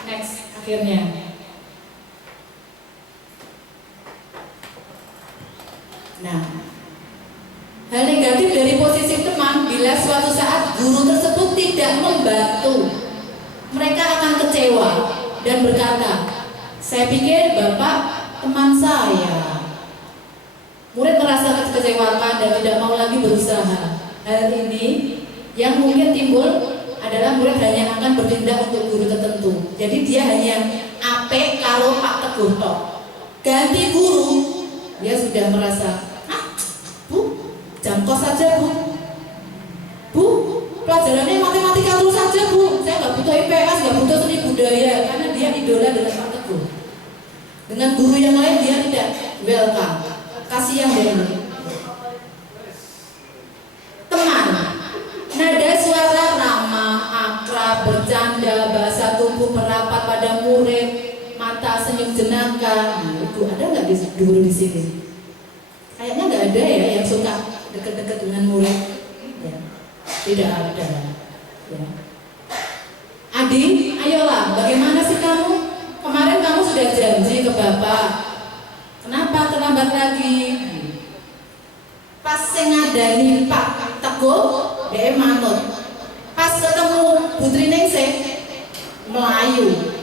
Next, akhirnya. Nah, hal negatif dari posisi teman bila suatu saat guru tersebut tidak membantu, mereka akan kecewa dan berkata, saya pikir Bapak teman saya. Murid merasa kekecewakan dan tidak mau lagi berusaha. Hal ini yang mungkin timbul adalah murid hanya akan bertindak untuk guru tertentu. Jadi dia hanya apik karo Pak Teguh tok. Ganti guru, dia sudah merasa, Bu, jam kos saja Bu. Bu, pelajarannya matematika terus saja Bu. Saya nggak butuh IPS, nggak butuh seni budaya, karena dia idola dengan Pak Teguh. Dengan guru yang lain dia tidak welcome. Kasihan dia ini. Teman, nada suara ramah, akrab, bercanda, bahasa tubuh merapat pada murid, mata senyum jenaka. Itu ada nggak di guru di sini? Kayaknya nggak ada ya yang suka dekat-dekat dengan murid. Ya, tidak ada. Ya. Adi, ayolah, bagaimana sih kamu? Kemarin kamu sudah janji ke Bapak. Kenapa terlambat lagi? Pas sing ngadani Pak Teguh, dia manut. Pas ketemu Putri Ningsih, melayu.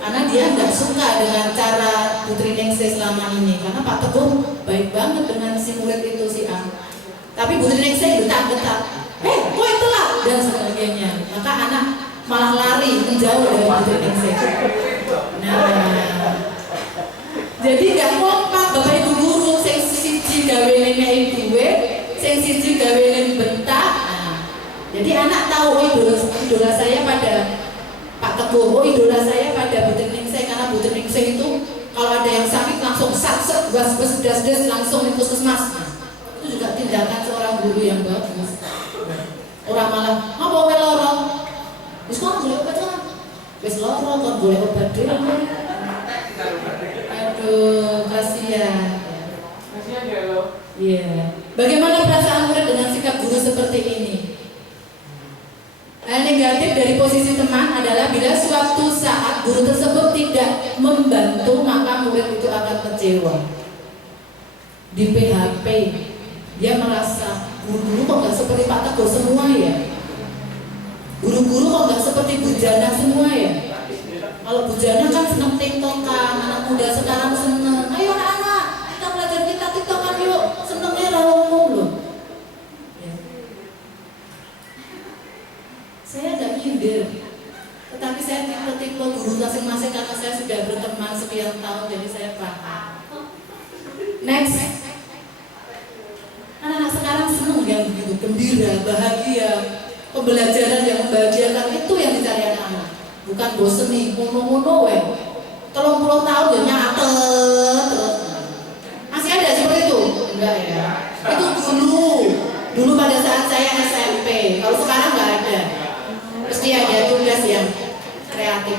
Karena dia nggak suka dengan cara Putri Ningsih selama ini. Karena Pak Teguh baik banget dengan si murid itu si A. Tapi Putri Ningsih getak-getak. Kok itulah dan sebagainya. Maka anak malah lari menjauh dari Putri Ningsih. Nah, jadi gak kompak Bapak Ibu guru, sing siji gawe nenek duwe, sing siji gawe ning bentak. Nah, jadi anak tahu idola saya pada Pak Teguh, idola saya pada Putri Ningsih, karena Putri Ningsih itu kalau ada yang sakit langsung sat-set, was-was, das-das langsung di puskesmas. Nah, itu juga tindakan seorang guru yang bagus. Orang malah, apa wae loro? Wis kok boleh obat kan? Wis loro kok boleh obat dhewe. Aduh, kasihan. Kasihan ya lo. Iya. Bagaimana perasaan murid dengan sikap guru seperti ini? Hal negatif dari posisi teman adalah bila suatu saat guru tersebut tidak membantu, maka murid itu akan kecewa. kecewa, di PHP. Dia merasa guru-guru kok nggak seperti Pak Teguh semua ya, guru-guru kok nggak seperti Bu Jana semua ya. Kalau Bu Jana kan seneng tiktokan, anak muda sekarang seneng. Ayo anak-anak, kita belajar kita tiktokan yuk, senengnya rawon loh. Ya. Saya nggak nyindir, tetapi saya tipe-tipe guru masing-masing karena saya sudah berteman sekian tahun, jadi saya paham. Next, anak-anak sekarang seneng yang begitu, gembira, bahagia, pembelajaran yang membahagiakan, itu yang dicari anak-anak. Bukan bosen nih, ngono-ngono weh. 30 tahun ya nyatet terus. Masih ada seperti itu? Enggak ya. Itu dulu pada saat saya SMP. Kalau sekarang nggak ada. Mesti ada tugas yang kreatif.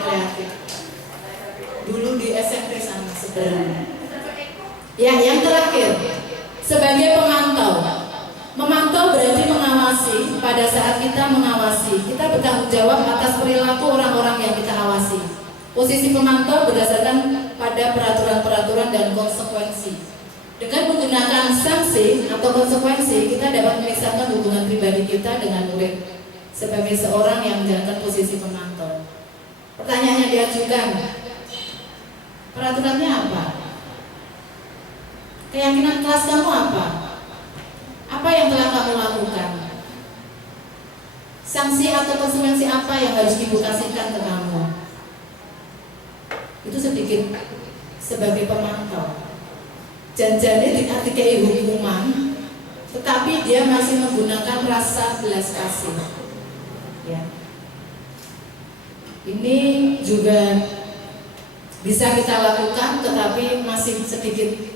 Dulu di SMP sama sebenarnya. Ya, yang terakhir, sebagai pemantau. Memantau berarti mengawasi. Pada saat kita mengawasi, kita bertanggung jawab atas perilaku orang-orang yang kita awasi. Posisi pemantau berdasarkan pada peraturan-peraturan dan konsekuensi. Dengan menggunakan sanksi atau konsekuensi, kita dapat memisahkan hubungan pribadi kita dengan murid sebagai seorang yang menjalankan posisi pemantau. Pertanyaan yang diajukan, peraturannya apa? Keyakinan kelas kamu apa? Apa yang telah kamu lakukan? Sanksi atau konsekuensi apa yang harus dibukasikan ke kamu? Itu sedikit sebagai pemantau. Janjinya diartikan hukuman, tetapi dia masih menggunakan rasa belas kasih. Ya. Ini juga bisa kita lakukan, tetapi masih sedikit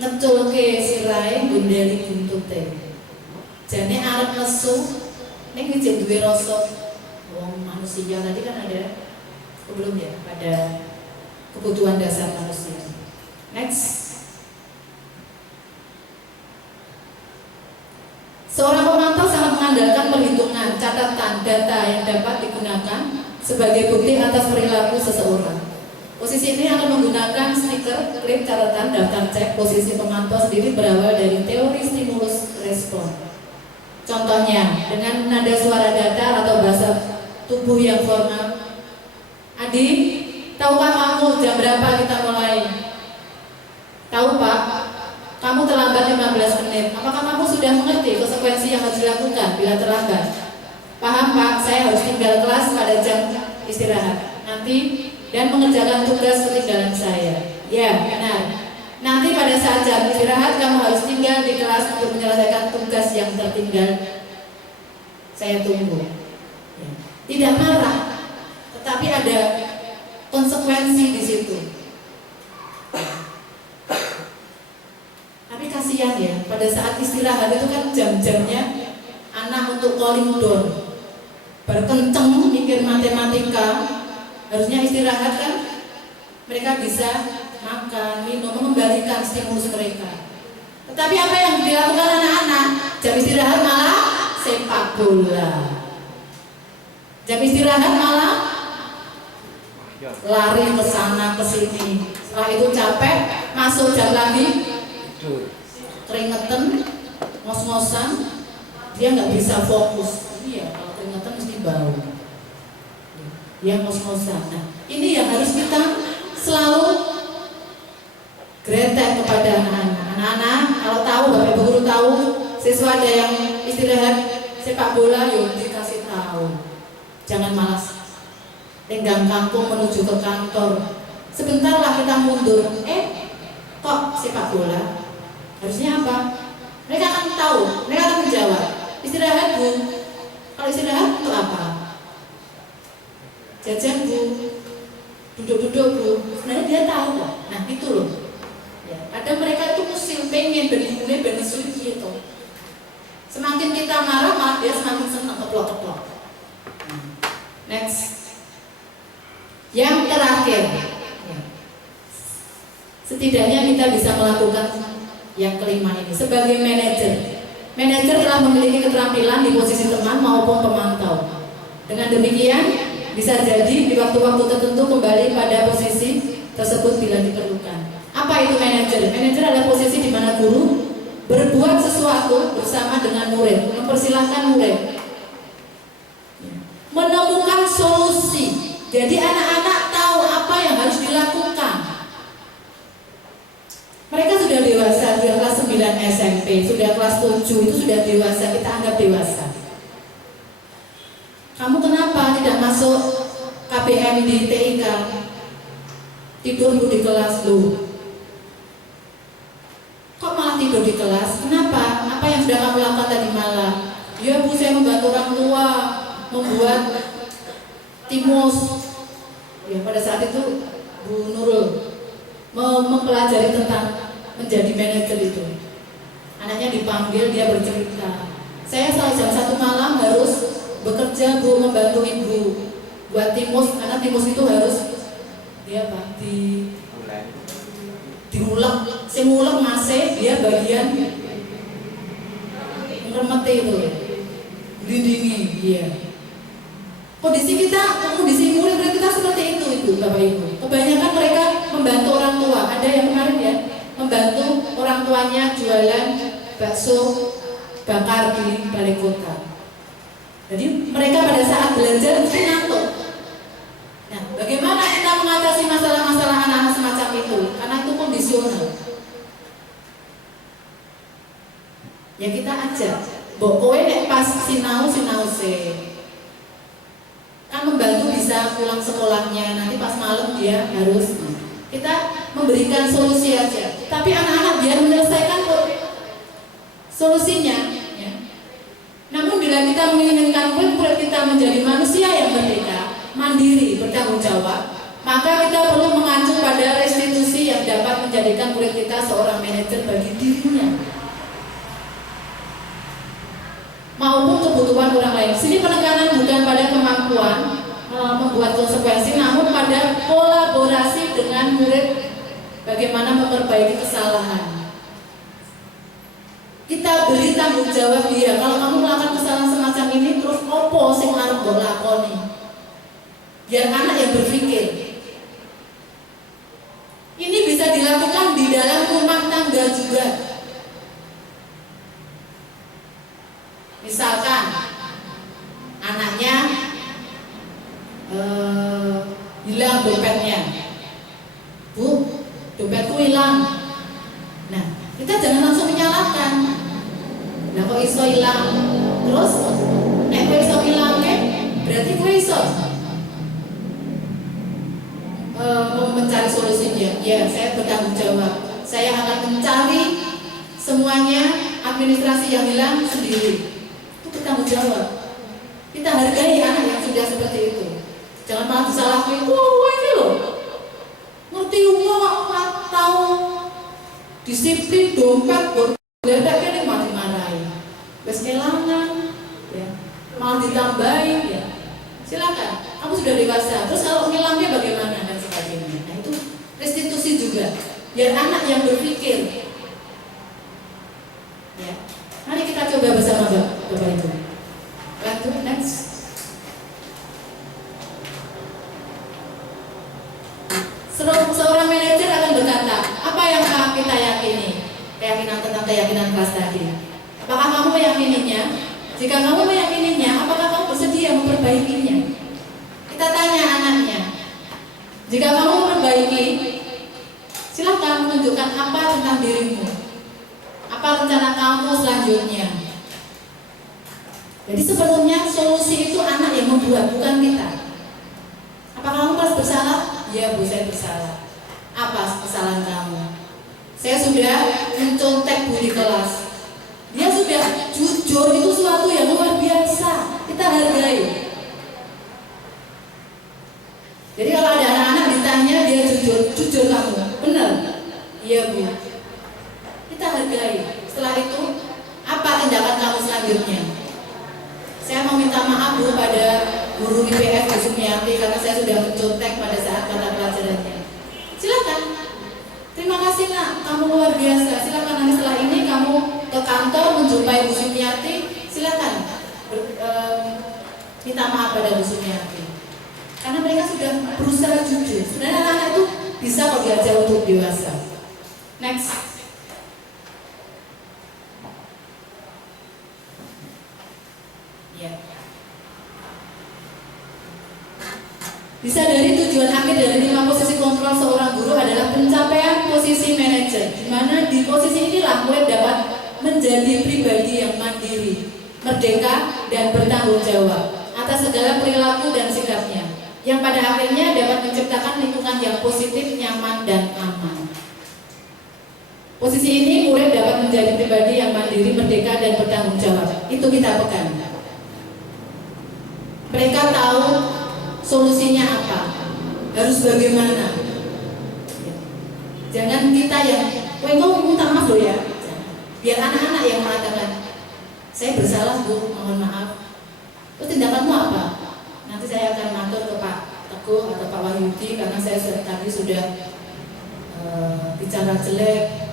ngecul ke sirai bundeli buntute. Jane arep nesu ning ijek duwe rasa wong manusia tadi kan ada sebelum ya pada kebutuhan dasar manusia. Next. Seorang pemantau sangat mengandalkan perhitungan, catatan, data yang dapat digunakan sebagai bukti atas perilaku seseorang. Posisi ini akan menggunakan stiker, klip, catatan, daftar cek. Posisi pemantau sendiri berawal dari teori stimulus respon. Contohnya, dengan nada suara datar atau bahasa tubuh yang formal. Adi, tahukah kamu jam berapa kita mulai? Tahu Pak, kamu terlambat 15 menit. Apakah kamu sudah mengerti konsekuensi yang harus dilakukan bila terlambat? Paham Pak, saya harus tinggal kelas pada jam istirahat. Nanti dan mengerjakan tugas ketinggalan saya. Ya, benar. Nanti pada saat jam istirahat kamu harus tinggal di kelas untuk menyelesaikan tugas yang tertinggal. Saya tunggu. Ya. Tidak marah, tetapi ada konsekuensi di situ. Tapi kasihan ya, pada saat istirahat itu kan jam-jamnya anak untuk calling down, berkenceng mikir matematika. Harusnya istirahat kan, mereka bisa makan, minum, mengembalikan stimulus mereka. Tetapi apa yang dilakukan anak-anak? Jam istirahat malah sepak bola. Jam istirahat malah lari ke sana ke sini. Setelah itu capek, masuk jam lagi, keringetan, ngos-ngosan, dia nggak bisa fokus. Iya, kalau keringetan mesti bau. Yang ngos-ngosan. Nah, ini yang harus kita selalu gretek kepada anak-anak. Anak-anak, kalau tahu, Bapak Ibu guru tahu, siswa ada yang istirahat sepak bola, yuk dikasih tahu. Jangan malas. Tenggang kampung menuju ke kantor. Sebentarlah kita mundur. Kok sepak bola? Harusnya apa? Mereka akan tahu, mereka akan menjawab. Istirahat Bu. Kalau istirahat untuk apa? Jajan Bu, duduk-duduk Bu. Sebenarnya dia tahu kok. Nah itu loh. Ya, kadang mereka itu musim pengen berdimulai bernesu gitu. Semakin kita marah, malah dia semakin senang keplok-keplok. Next. Yang terakhir. Setidaknya kita bisa melakukan yang kelima ini sebagai manajer. Manajer telah memiliki keterampilan di posisi teman maupun pemantau. Dengan demikian bisa jadi di waktu-waktu tertentu kembali pada posisi tersebut bila diperlukan. Apa Apa itu manajer? Manajer adalah posisi di mana guru berbuat sesuatu bersama dengan murid, mempersilahkan murid menemukan solusi. Jadi anak-anak tahu apa yang harus dilakukan. Mereka sudah dewasa, sudah kelas 9 SMP, sudah kelas 7, itu sudah dewasa, kita anggap dewasa. Kamu kenapa tidak masuk KBM di TIK? Tidur di kelas lu. Kok malah tidur di kelas? Kenapa? Apa yang sudah kamu lakukan tadi malam? Ya Bu, saya membantu orang tua membuat timus. Ya pada saat itu Bu Nurul mempelajari tentang menjadi manajer itu. Anaknya dipanggil, dia bercerita. Saya selalu jam 1 malam harus bekerja Bu, membantu ibu buat timus, karena timus itu harus dia apa? Diulek, saya ngulek masih dia bagian ngeremeti itu, lindungi, iya. Kondisi murid kita seperti itu, Ibu, Bapak Ibu. Kebanyakan mereka membantu orang tua. Ada yang kemarin ya, membantu orang tuanya jualan bakso bakar di balai kota. Jadi mereka pada saat belajar mesti ngantuk. Nah, bagaimana kita mengatasi masalah-masalah anak-anak semacam itu? Karena itu kondisional. Ya kita aja. Mbok kowe nek pas sinau se. Kan membantu bisa pulang sekolahnya, nanti pas malam dia harus. Kita memberikan solusi aja. Tapi anak-anak biar menyelesaikan solusinya. Ya. Namun bila kita menginginkan murid kita menjadi manusia yang merdeka, mandiri, bertanggung jawab, maka kita perlu mengacu pada restitusi yang dapat menjadikan murid kita seorang manajer bagi dirinya maupun kebutuhan orang lain. Sini penekanan bukan pada kemampuan membuat konsekuensi, namun pada kolaborasi dengan murid, bagaimana memperbaiki kesalahan. Kita beri tanggung jawab dia. Kalau kamu melakukan kesalahan semacam ini, terus opo sing arep mbok lakoni? Biar anak yang berpikir. Ini bisa dilakukan di dalam rumah tangga juga. Misalkan anaknya hilang dompetnya, Bu, dompetku hilang. Nah, kita jangan langsung menyalahkan. Nah, kok iso hilang? Terus, nek kok iso hilang berarti kok iso mencari solusinya. Ya, saya bertanggung jawab. Saya akan mencari semuanya, administrasi yang hilang sendiri. Itu bertanggung jawab. Kita hargai anak yang sudah seperti itu. Jangan malah disalahkan. Ini loh, ngerti umum, tahu disiplin dompet, berdadaknya nih malah dimarahin. Wes kelangan, ya, malah ditambahin, ya. Silakan, kamu sudah dewasa. Terus kalau ngilangnya bagaimana dan sebagainya. Nah itu restitusi juga. Biar anak yang berpikir. Ya, mari kita coba bersama Bapak Ibu. Lanjut next. Seorang manajer akan berkata, apa yang kita yakini? Keyakinan tentang keyakinan kelas tadi. Apakah kamu meyakininya? Jika kamu meyakininya, apakah kamu bersedia memperbaikinya? Kita tanya anaknya. Jika kamu memperbaiki, silakan menunjukkan apa tentang dirimu. Apa rencana kamu selanjutnya? Jadi sebetulnya solusi itu anak yang membuat, bukan kita. Apakah kamu merasa bersalah? Ya Bu, saya bersalah. Apa kesalahan kamu? Saya sudah mencontek Bu di kelas. Dia sudah jujur, itu suatu yang luar biasa. Kita hargai. Jadi kalau ada anak-anak ditanya dia jujur kamu, benar? Iya Bu. Kita hargai. Setelah itu, apa tindakan kamu selanjutnya? Saya mau minta maaf Bu pada guru IPS Bu Sumiati karena saya sudah mencontek pada saat mata pelajarannya. Silakan. Terima kasih Nak, kamu luar biasa. Silakan nanti setelah ini kamu ke kantor menjumpai Bu Sumiati. Silakan minta maaf pada Bu Sumiati. Karena mereka sudah berusaha jujur. Sebenarnya anak-anak itu bisa kok diajar untuk dewasa. Next. Ya. Disadari tujuan akhir dari 5 posisi kontrol seorang guru adalah pencapaian posisi manajer, di mana di posisi inilah murid dapat menjadi pribadi yang mandiri, merdeka, dan bertanggung jawab atas segala perilaku dan sikapnya, yang pada akhirnya dapat menciptakan lingkungan yang positif, nyaman, dan aman. Posisi ini murid dapat menjadi pribadi yang mandiri, merdeka, dan bertanggung jawab. Itu kita pegang. Mereka tahu solusinya apa, harus bagaimana. Jangan kita yang, kau minta maaf loh ya. Biar anak-anak yang mengatakan, saya bersalah Bu, mohon maaf. Terus tindakanmu apa? Nanti saya akan matur ke Pak Teguh atau Pak Wahyudi, karena saya tadi sudah bicara jelek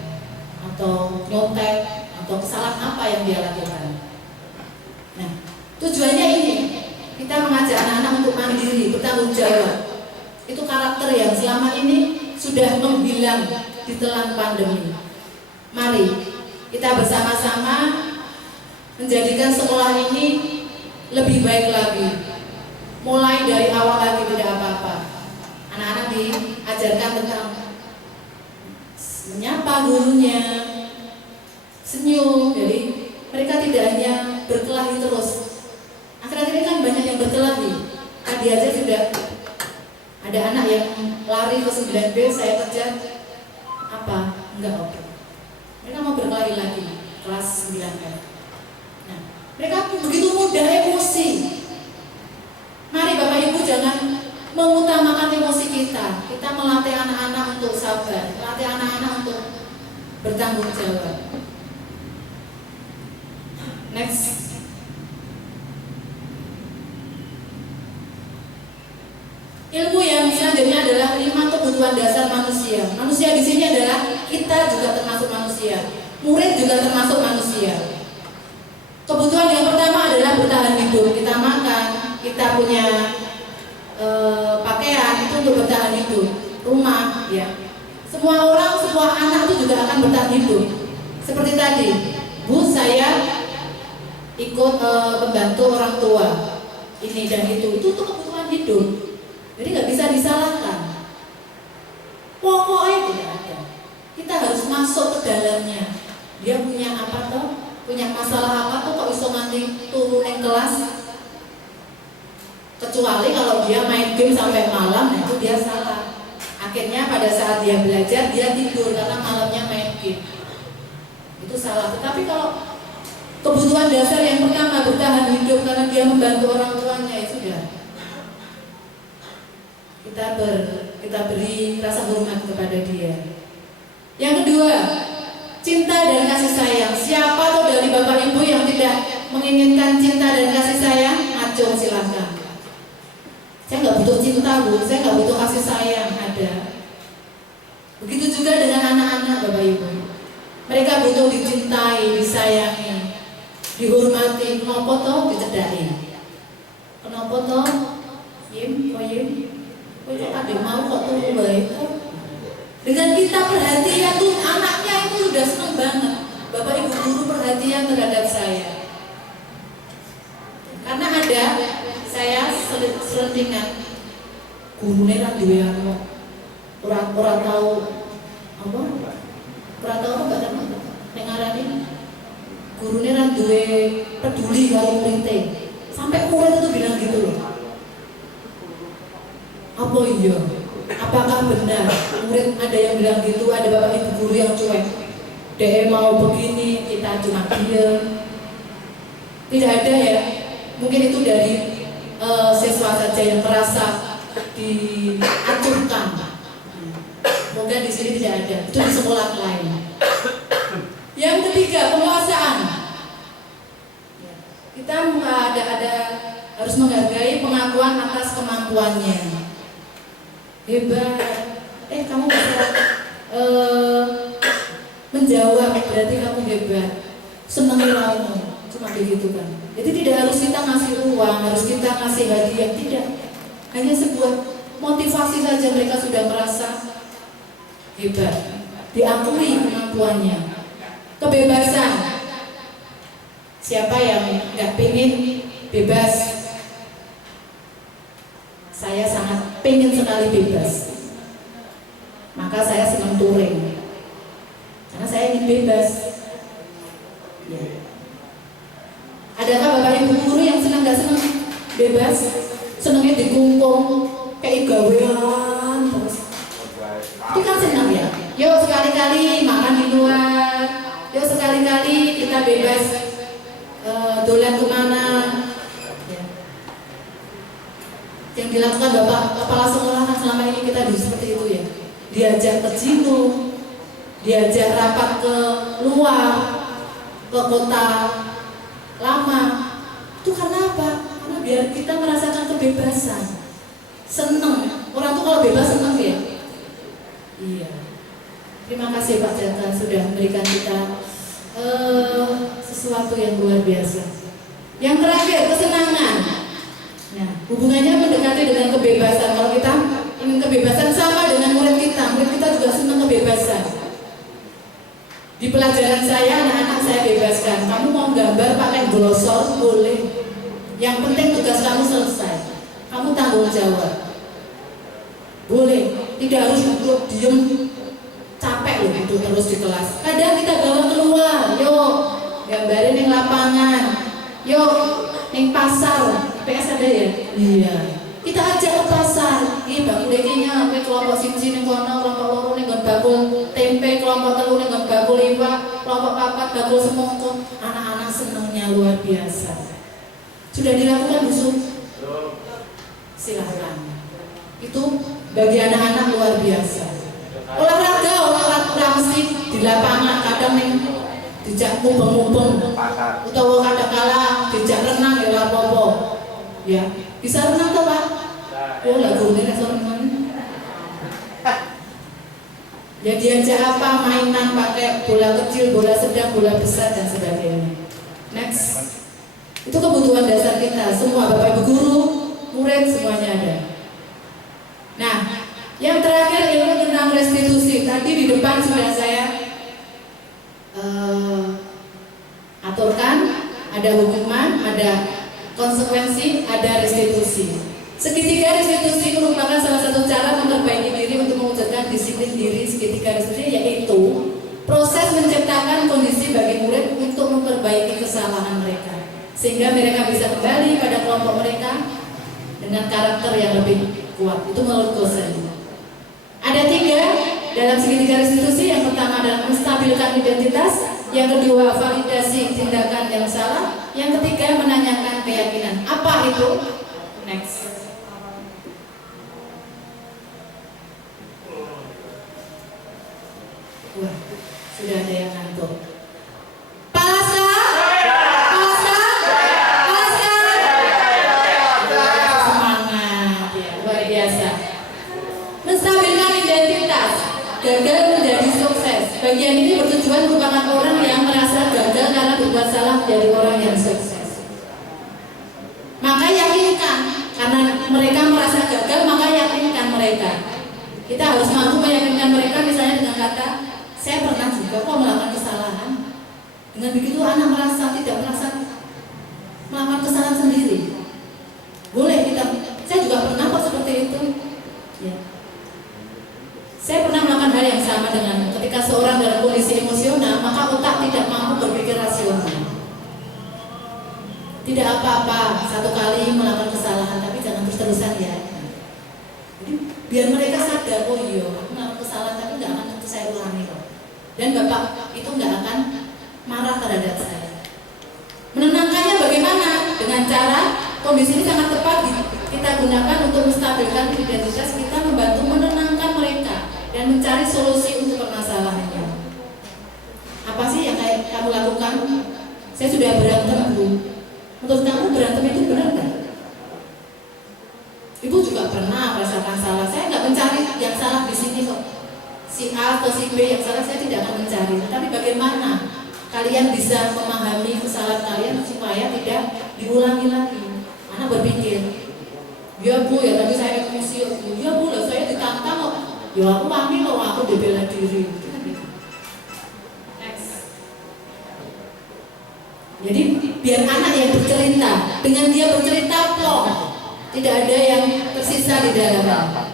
atau nyontek atau kesalahan apa yang dia lakukan. Nah, tujuannya ini, kita mengajak anak-anak untuk mandiri, bertanggung jawab. Itu karakter yang selama ini sudah menghilang di telan pandemi. Mari kita bersama-sama menjadikan sekolah ini lebih baik lagi. Mulai dari awal lagi tidak apa-apa. Anak-anak diajarkan tentang menyapa gurunya, senyum. Jadi mereka tidak hanya berkelahi terus. Akhir-akhir ini kan banyak yang berkelahi. Tadi aja sudah ada anak yang lari ke 9B, saya kejar. Apa? Enggak oke. Mereka mau berkelahi lagi, kelas 9F. Nah, mereka begitu mudah emosi. Mari Bapak Ibu jangan mengutamakan emosi kita. Kita melatih anak-anak untuk sabar, melatih anak-anak untuk bertanggung jawab. Next. Ilmu yang selanjutnya adalah 5 kebutuhan dasar manusia. Manusia di sini adalah kita juga termasuk manusia, murid juga termasuk manusia. Kebutuhan yang pertama adalah bertahan hidup. Kita makan, kita punya pakaian itu untuk bertahan hidup, rumah, ya. Semua orang, semua anak itu juga akan bertahan hidup. Seperti tadi, Bu, saya ikut membantu orang tua ini dan itu untuk kebutuhan hidup. Jadi nggak bisa disalahkan. Pokoknya tidak ada. Kita harus masuk ke dalamnya. Dia punya apa toh? Punya masalah apa tuh kok iso nganti turunin kelas? Kecuali kalau dia main game sampai malam, nah itu dia salah. Akhirnya pada saat dia belajar dia tidur karena malamnya main game. Itu salah. Tetapi kalau kebutuhan dasar yang pertama bertahan hidup karena dia membantu orang tuanya, itu sudah. Kita beri rasa hormat kepada dia. Yang kedua, cinta dan kasih sayang. Siapa tuh dari Bapak Ibu yang tidak menginginkan cinta dan kasih sayang? Acung silakan. Saya nggak butuh cinta Bu, saya nggak butuh kasih sayang, ada. Begitu juga dengan anak-anak Bapak Ibu. Mereka butuh dicintai, disayangi, dihormati. Kenapa toh dicedai? Kenapa toh? Yim, kok ada mau kok tunggu baik. Dengan kita perhatian tuh anaknya itu sudah senang banget. Bapak Ibu guru perhatian terhadap saya. Karena ada saya selentingan gurunya kan duwe ora tahu apa? Ora tahu apa enggak tahu. Nek ngarani gurunya kan duwe peduli karo murid. Sampai murid itu bilang gitu loh. Apa iya? Apakah benar murid ada yang bilang gitu, ada Bapak Ibu guru yang cuek? Dia mau begini, kita cuma diam. Tidak ada ya. Mungkin itu dari siswa saja yang merasa diacurkan. Semoga di sini tidak ada. Itu di sekolah lain. Yang ketiga, penguasaan. Kita harus menghargai pengakuan atas kemampuannya. Hebat, kamu bisa menjawab, berarti kamu hebat. Seneng kamu, cuma begitu kan. Jadi tidak harus kita ngasih uang, harus kita ngasih hadiah, tidak. Hanya sebuah motivasi saja mereka sudah merasa hebat. diakui kemampuannya. Kebebasan. Siapa yang nggak pengen bebas? Saya sangat pengen sekali bebas. Maka saya senang touring. Karena saya ingin bebas. Ya. Adakah Bapak Ibu guru yang senang nggak senang bebas? Senangnya dikungkung, kayak gawean terus. Itu kan senang ya. Yuk sekali-kali makan di luar. Yuk sekali-kali kita bebas dolan kemana. Ya. Yang dilakukan Bapak Kepala Sekolah kan selama ini kita seperti itu ya. Diajak ke Jino, diajak rapat ke luar, ke kota lama. Itu karena apa? Karena biar kita merasakan kebebasan. Seneng. Orang tuh kalau bebas seneng ya. Iya. Terima kasih Pak Jaka sudah memberikan kita sesuatu yang luar biasa. Yang terakhir, kesenangan. Nah, hubungannya mendekati dengan kebebasan. Kalau kita ingin kebebasan sama dengan murid kita juga senang kebebasan. Di pelajaran saya, anak-anak saya bebaskan. Kamu mau gambar pakai glosor, boleh. Yang penting tugas kamu selesai. Kamu tanggung jawab. Boleh. Tidak harus duduk diem. Capek loh itu terus di kelas. Kadang kita bawa keluar. Yuk, gambarin yang lapangan. Yuk, yang pasar. PS ada ya? Iya. Kita ajak ke pasar. Ih, bakul ikinya, kelompok sini kono, kelompok loro ning nggon bakul tempe, kelompok telu ning nggon bakul iwak, kelompok papat bakul semongko. Anak-anak senengnya luar biasa. Sudah dilakukan busuk? Silahkan. Itu bagi anak-anak luar biasa. Olahraga mesti di lapangan, kadang ning dijak mubeng-mubeng, utawa kadang-kala dijak renang ya apa-apa. Ya, bisa renang toh Pak? Oh, lagu ini renang. Ya diajak apa? Mainan pakai bola kecil, bola sedang, bola besar dan sebagainya. Next. Itu kebutuhan dasar kita, semua Bapak Ibu guru, murid semuanya ada. Nah, yang terakhir ilmu tentang restitusi. Tadi di depan sudah saya aturkan, ada hukuman, ada konsekuensi, ada restitusi. Segitiga restitusi merupakan salah satu cara memperbaiki diri untuk mewujudkan disiplin diri. Segitiga restitusi yaitu proses menciptakan kondisi bagi murid untuk memperbaiki kesalahan mereka, sehingga mereka bisa kembali pada kelompok mereka dengan karakter yang lebih kuat. Itu menurut dosen. Ada 3 dalam segitiga restitusi. Yang pertama adalah menstabilkan identitas, yang kedua validasi tindakan yang salah, yang ketiga menanyakan keyakinan. Apa itu? Next. Wah, sudah ada yang ngantuk. Semangat ya, luar biasa. Menstabilkan identitas, gagal menjadi sukses. Bagian ini bertujuan merupakan orang yang merasa gagal karena berbuat salah menjadi orang yang sukses. Maka yakinkan, karena mereka merasa gagal, maka yakinkan mereka. Kita harus mampu meyakinkan mereka, misalnya dengan kata, saya pernah juga kok melakukan kesalahan. Dengan begitu anak merasa tidak merasa melakukan kesalahan sendiri. Boleh kita, saya juga pernah kok seperti itu. Ya. Saya pernah melakukan hal yang sama dengan ketika seorang dalam kondisi emosional, maka otak tidak mampu berpikir rasional. Tidak apa-apa satu kali melakukan kesalahan, tapi jangan terus-terusan ya. Jadi biar mereka sadar, oh iya, aku melakukan kesalahan tapi nggak akan tentu saya ulangi kok. Dan Bapak itu nggak akan marah terhadap saya. Menenangkannya bagaimana? Dengan cara kondisi ini sangat tepat kita gunakan untuk menstabilkan identitas kita, membantu menenangkan mereka dan mencari solusi untuk permasalahannya. Apa sih yang kamu lakukan? Saya sudah berantem, Bu. Menurut kamu berantem itu benar nggak? Ibu juga pernah merasakan salah. Saya nggak mencari yang salah di sini kok. Si A atau si B yang salah saya tidak akan mencari. Tapi bagaimana kalian bisa memahami kesalahan kalian supaya tidak diulangi lagi? Anak berpikir, ya Bu, ya tadi saya emosi, ya Bu, lah saya ditantang kok. Ya aku pahami loh, aku dibela diri. Jadi biar anak yang bercerita, dengan dia bercerita plong, tidak ada yang tersisa di dalamnya.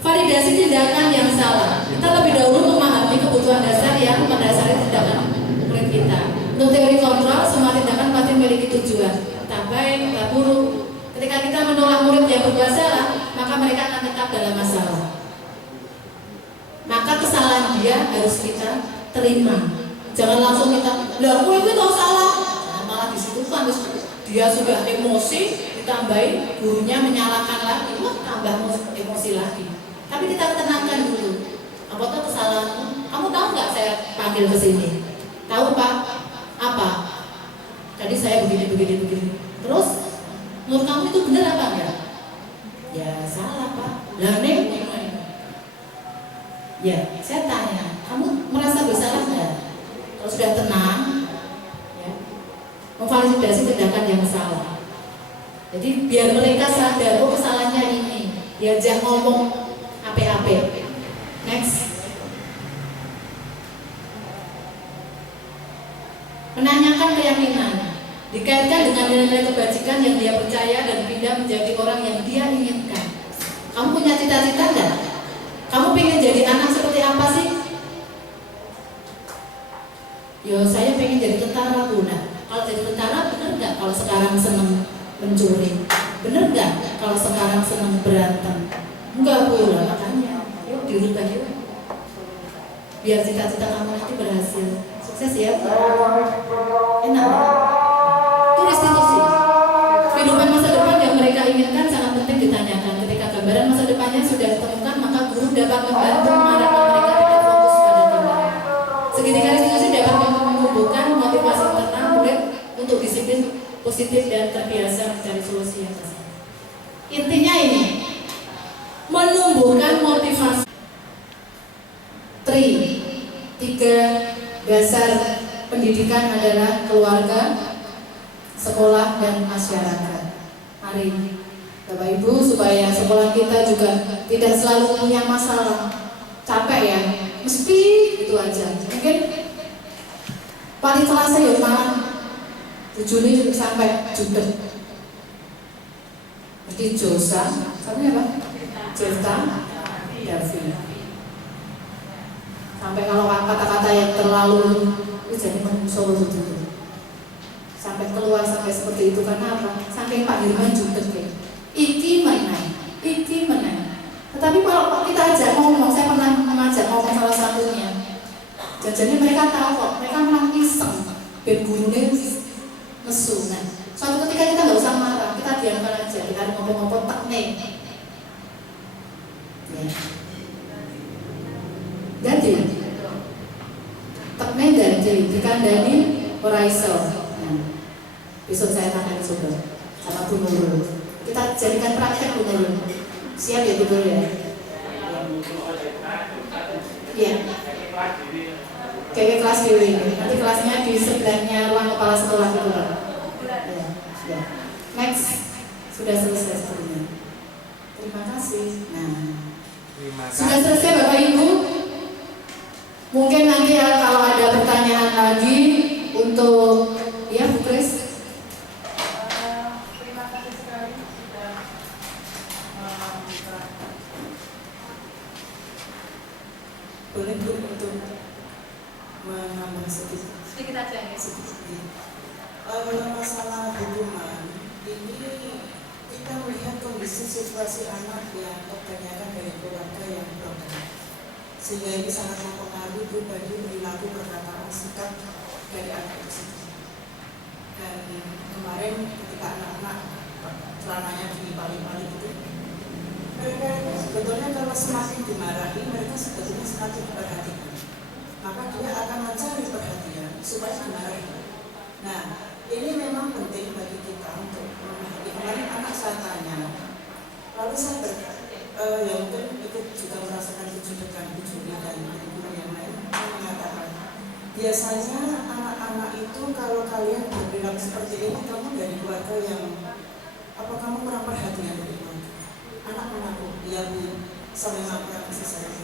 Validasi tindakan yang salah. Kita lebih dahulu memahami kebutuhan dasar yang mendasari tindakan murid kita. Untuk teori kontrol, semua tindakan pasti memiliki tujuan, tak baik, tak buruk. Ketika kita menolak murid yang berbuat salah, maka mereka akan tetap dalam masalah. Maka kesalahan dia harus kita terima. Jangan langsung kita, lah aku itu tahu salah. Nah, malah di situ kan dia sudah emosi, ditambahin gurunya menyalahkan lagi, wah tambah emosi lagi. Tapi kita tenangkan dulu. Apa tuh kesalahanmu? Kamu tahu nggak saya panggil ke sini? Tahu Pak? Apa? Tadi saya begini. Terus menurut kamu itu benar apa enggak? Ya salah Pak. Lah Neng, ya saya tanya, kamu merasa bersalah nggak? Kalau sudah tenang, ya, memvalidasi tindakan yang salah. Jadi biar mereka sadar, oh kesalahannya ini. Diajak ngomong apa-apa. Next. Menanyakan keyakinan, dikaitkan dengan nilai-nilai kebajikan yang dia percaya dan pindah menjadi orang yang dia inginkan. Kamu punya cita-cita enggak? Kamu pengen jadi anak seperti apa sih? Yo, saya pengen jadi tentara Bu. Nah, kalau jadi tentara bener nggak kalau sekarang seneng mencuri? Bener nggak kalau sekarang seneng berantem? Enggak Bu, lah makanya. Yuk dirubah yuk. Biar cita-cita kamu nanti berhasil. Sukses ya. Enak ya? Itu restitusi. Kehidupan masa depan yang mereka inginkan sangat penting ditanyakan. Ketika gambaran masa depannya sudah ditemukan, maka guru dapat membantu mengarahkan mereka tidak fokus pada nilai. Segitiga restitusi dapat menumbuhkan motivasi internal murid untuk disiplin positif dan terbiasa mencari solusi yang tepat. Intinya ini, menumbuhkan motivasi. 3 dasar pendidikan adalah keluarga, sekolah, dan masyarakat. Mari Bapak Ibu, supaya sekolah kita juga tidak selalu punya masalah. Capek ya, mesti itu aja. Mungkin paling kelasnya ya malah 7 Juni sampai judet. Mesti Josa, satunya apa? Jefta, Davi. Sampai kalau kata-kata yang terlalu itu jadi mengusul gitu. Sampai keluar sampai seperti itu karena apa? Saking Pak Dirman juga iki menang. Tetapi kalau kita ajak ngomong, saya pernah mengajak ngomong salah satunya. Jajannya mereka tahu kok, mereka memang iseng. Ben gurunya nesu. Nah, suatu ketika kita nggak usah marah, kita diamkan aja, kita ngomong-ngomong teknik. Ya. Jadi teknik dan dikandani ora iso. Nah, besok saya tanya coba sama Bu Nurul. Kita jadikan praktek Bu Nurul. Siap ya Bu Nurul ya? Iya. Kayak kelas dewi. Nanti kelasnya di sebelahnya ruang kepala sekolah itu Pak. Ya. Next. Sudah selesai sepertinya. Terima kasih. Nah, sudah selesai Bapak Ibu. Mungkin nanti kalau ada pertanyaan lagi untuk ya Bu Kris. Terima kasih sekali sudah membuka. Boleh Bu untuk menambah sedikit aja ya. Kalau masalah hubungan ini kita melihat kondisi situasi anak yang kebanyakan dari keluarga yang broken, sehingga ini sangat mempengaruhi pribadi, perilaku, perkataan, sikap dari anak tersebut. Dan kemarin ketika anak-anak celananya dipali-pali itu, mereka itu sebetulnya kalau semakin dimarahi, mereka sebetulnya semakin diperhatikan. Maka dia akan mencari perhatian supaya dimarahi. Nah, ini memang penting bagi kita untuk memahami. Kemarin anak saya tanya, lalu saya yang mungkin ikut juga merasakan kejutan Bu Juli dan guru yang lain, saya mengatakan biasanya anak-anak itu kalau kalian berperilaku seperti ini, kamu dari keluarga yang apa kamu kurang perhatian dari keluarga? Anak mengaku, ya Bu, saya memang kurang kasih sayang.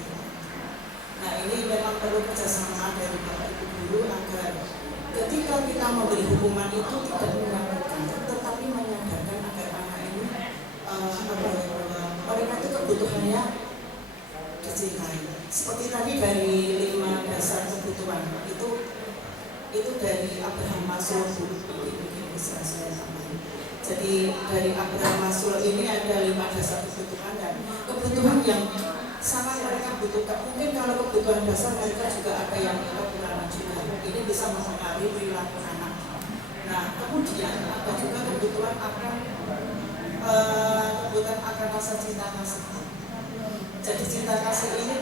Nah, ini memang perlu kerjasama dari Bapak Ibu guru agar ketika kita memberi hukuman itu tidak menakutkan, tetapi menyadarkan agar anak ini mereka itu kebutuhannya dicintai. Seperti tadi dari 5 dasar kebutuhan itu dari Abraham Maslow, mungkin bisa saya tambahin. Jadi dari Abraham Maslow ini ada 5 dasar kebutuhan dan kebutuhan yang sangat mereka butuhkan. Mungkin kalau kebutuhan dasar mereka juga ada yang kekurangan juga. Ini bisa mempengaruhi perilaku anak. Nah, kemudian ada juga kebutuhan akan rasa cinta kasih. Jadi cinta kasih ini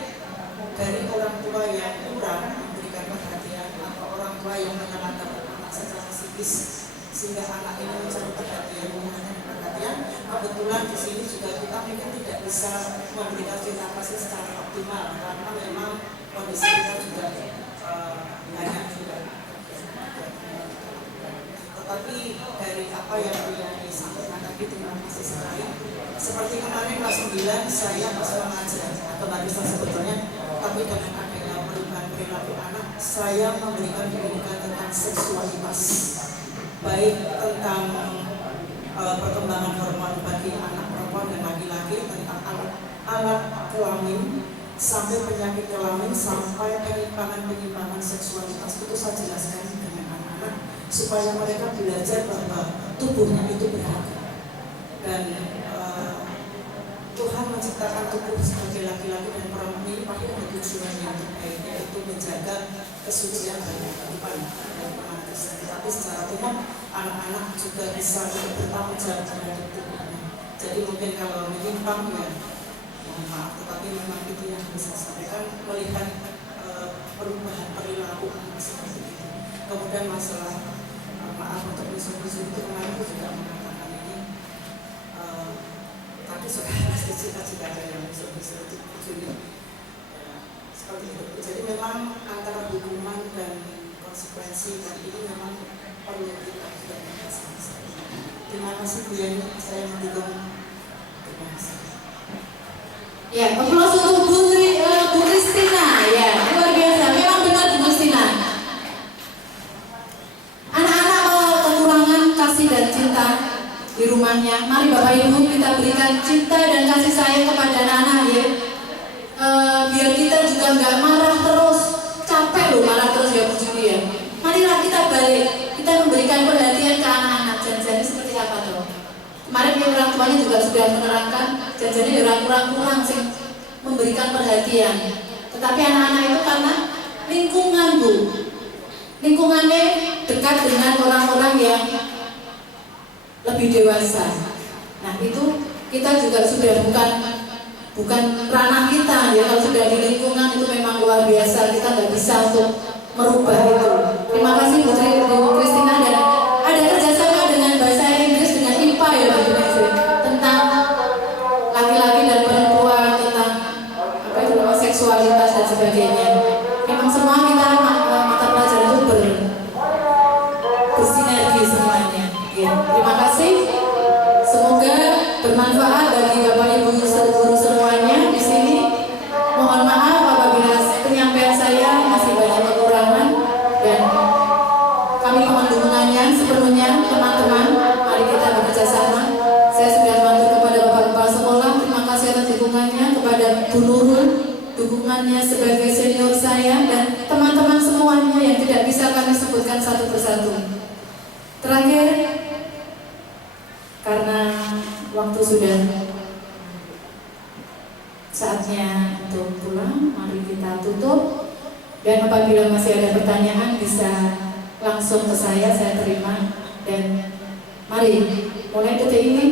dari orang tua yang kurang memberikan perhatian atau orang tua yang menelantarkan anak secara psikis sehingga anak ini mencari perhatian. Kebetulan di sini juga kita mungkin tidak bisa memberikan cinta kasih secara optimal karena memang kondisi kita juga banyak juga. Tetapi dari apa yang disampaikan tadi, terima kasih sekali. Seperti kemarin kelas 9 saya pas mengajar atau barista sebetulnya, tapi dengan adanya perubahan perilaku anak, saya memberikan pendidikan tentang seksualitas, baik tentang perkembangan hormon bagi anak perempuan dan laki-laki, tentang alat kelamin sampai penyakit kelamin sampai penyimpangan seksualitas itu saya jelaskan dengan anak-anak supaya mereka belajar bahwa tubuhnya itu berharga dan Tuhan menciptakan tubuh sebagai laki-laki dan perempuan ini pasti ada tujuan yang terbaik, yaitu menjaga kesucian dan kehidupan dan Kristen. Tapi secara umum anak-anak juga bisa bertanggung jawab terhadap tubuhnya. Jadi mungkin kalau menyimpang ya mohon maaf, tetapi memang itu yang bisa sampaikan melihat perubahan perilaku anak seperti itu. Kemudian masalah maaf untuk bisu-bisu itu kemarin itu juga mengatakan ini tapi sekarang cita-cita ada yang bisu-bisu itu seperti itu. Jadi memang antara hukuman dan konsekuensi dan ini memang perlu kita juga mengasah. Terima kasih Bu Yani, saya mendukung. Terima kasih. Ya, aplaus untuk Bu Kristina. Ya, luar biasa. Memang benar Bu Kristina. Anak-anak mau kekurangan kasih dan cinta di rumahnya. Mari Bapak Ibu kita berikan cinta dan kasih sayang kepada anak-anak ya. Biar kita juga nggak marah terus. Capek loh marah terus ya Bu Judi ya. Marilah kita balik. Kita memberikan perhatian ke anak-anak. Jangan seperti apa tuh? Kemarin orang tuanya juga sudah menerangkan janjinya kurang-kurang sih memberikan perhatian. Tetapi anak-anak itu karena lingkungan Bu, lingkungannya dekat dengan orang-orang yang lebih dewasa. Nah itu kita juga sudah bukan ranah kita ya. Kalau sudah di lingkungan itu memang luar biasa, kita nggak bisa untuk merubah itu. Terima kasih Bu Kristina dan ada kerjasama dengan bahasa Inggris dengan IPA ya Bu Kristina tentang laki-laki dan perempuan, tentang apa itu namanya seksualitas dan sebagainya. Memang semua kita mata pelajaran itu bersinergi semuanya. Ya, terima kasih. Semoga bermanfaat bagi Bapak Ibu guru semuanya di sini. Mohon maaf apabila penyampaian saya masih banyak kekurangan dan kami mohon dukungannya sepenuhnya teman-teman. Mari kita bekerja sama. Saya sudah bantu kepada Bapak Kepala Sekolah. Terima kasih atas dukungannya, kepada Bu Nurul dukungannya sebagai senior saya dan teman-teman semuanya yang tidak bisa kami sebutkan satu persatu. Terakhir, karena waktu sudah saatnya untuk pulang, mari kita tutup. Dan apabila masih ada pertanyaan bisa langsung ke saya terima. Dan mari mulai detik ini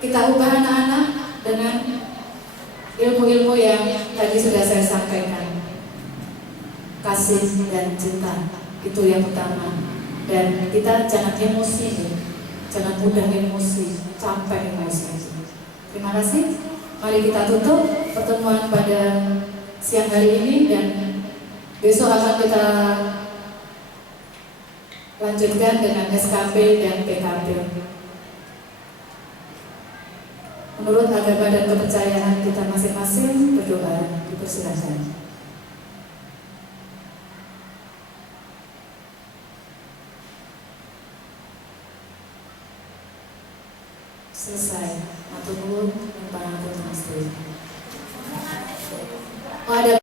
kita ubah anak-anak dengan ilmu-ilmu yang tadi sudah saya sampaikan. Kasih dan cinta itu yang utama. Dan kita jangan emosi, jangan mudah emosi, capek emosi. Terima kasih. Mari kita tutup pertemuan pada siang hari ini dan besok akan kita lanjutkan dengan SKP dan PKP. Menurut agama dan kepercayaan kita masing-masing, berdoa, dipersilakan. selesai. Matur nuwun, pangapunten Mas. Oh, ada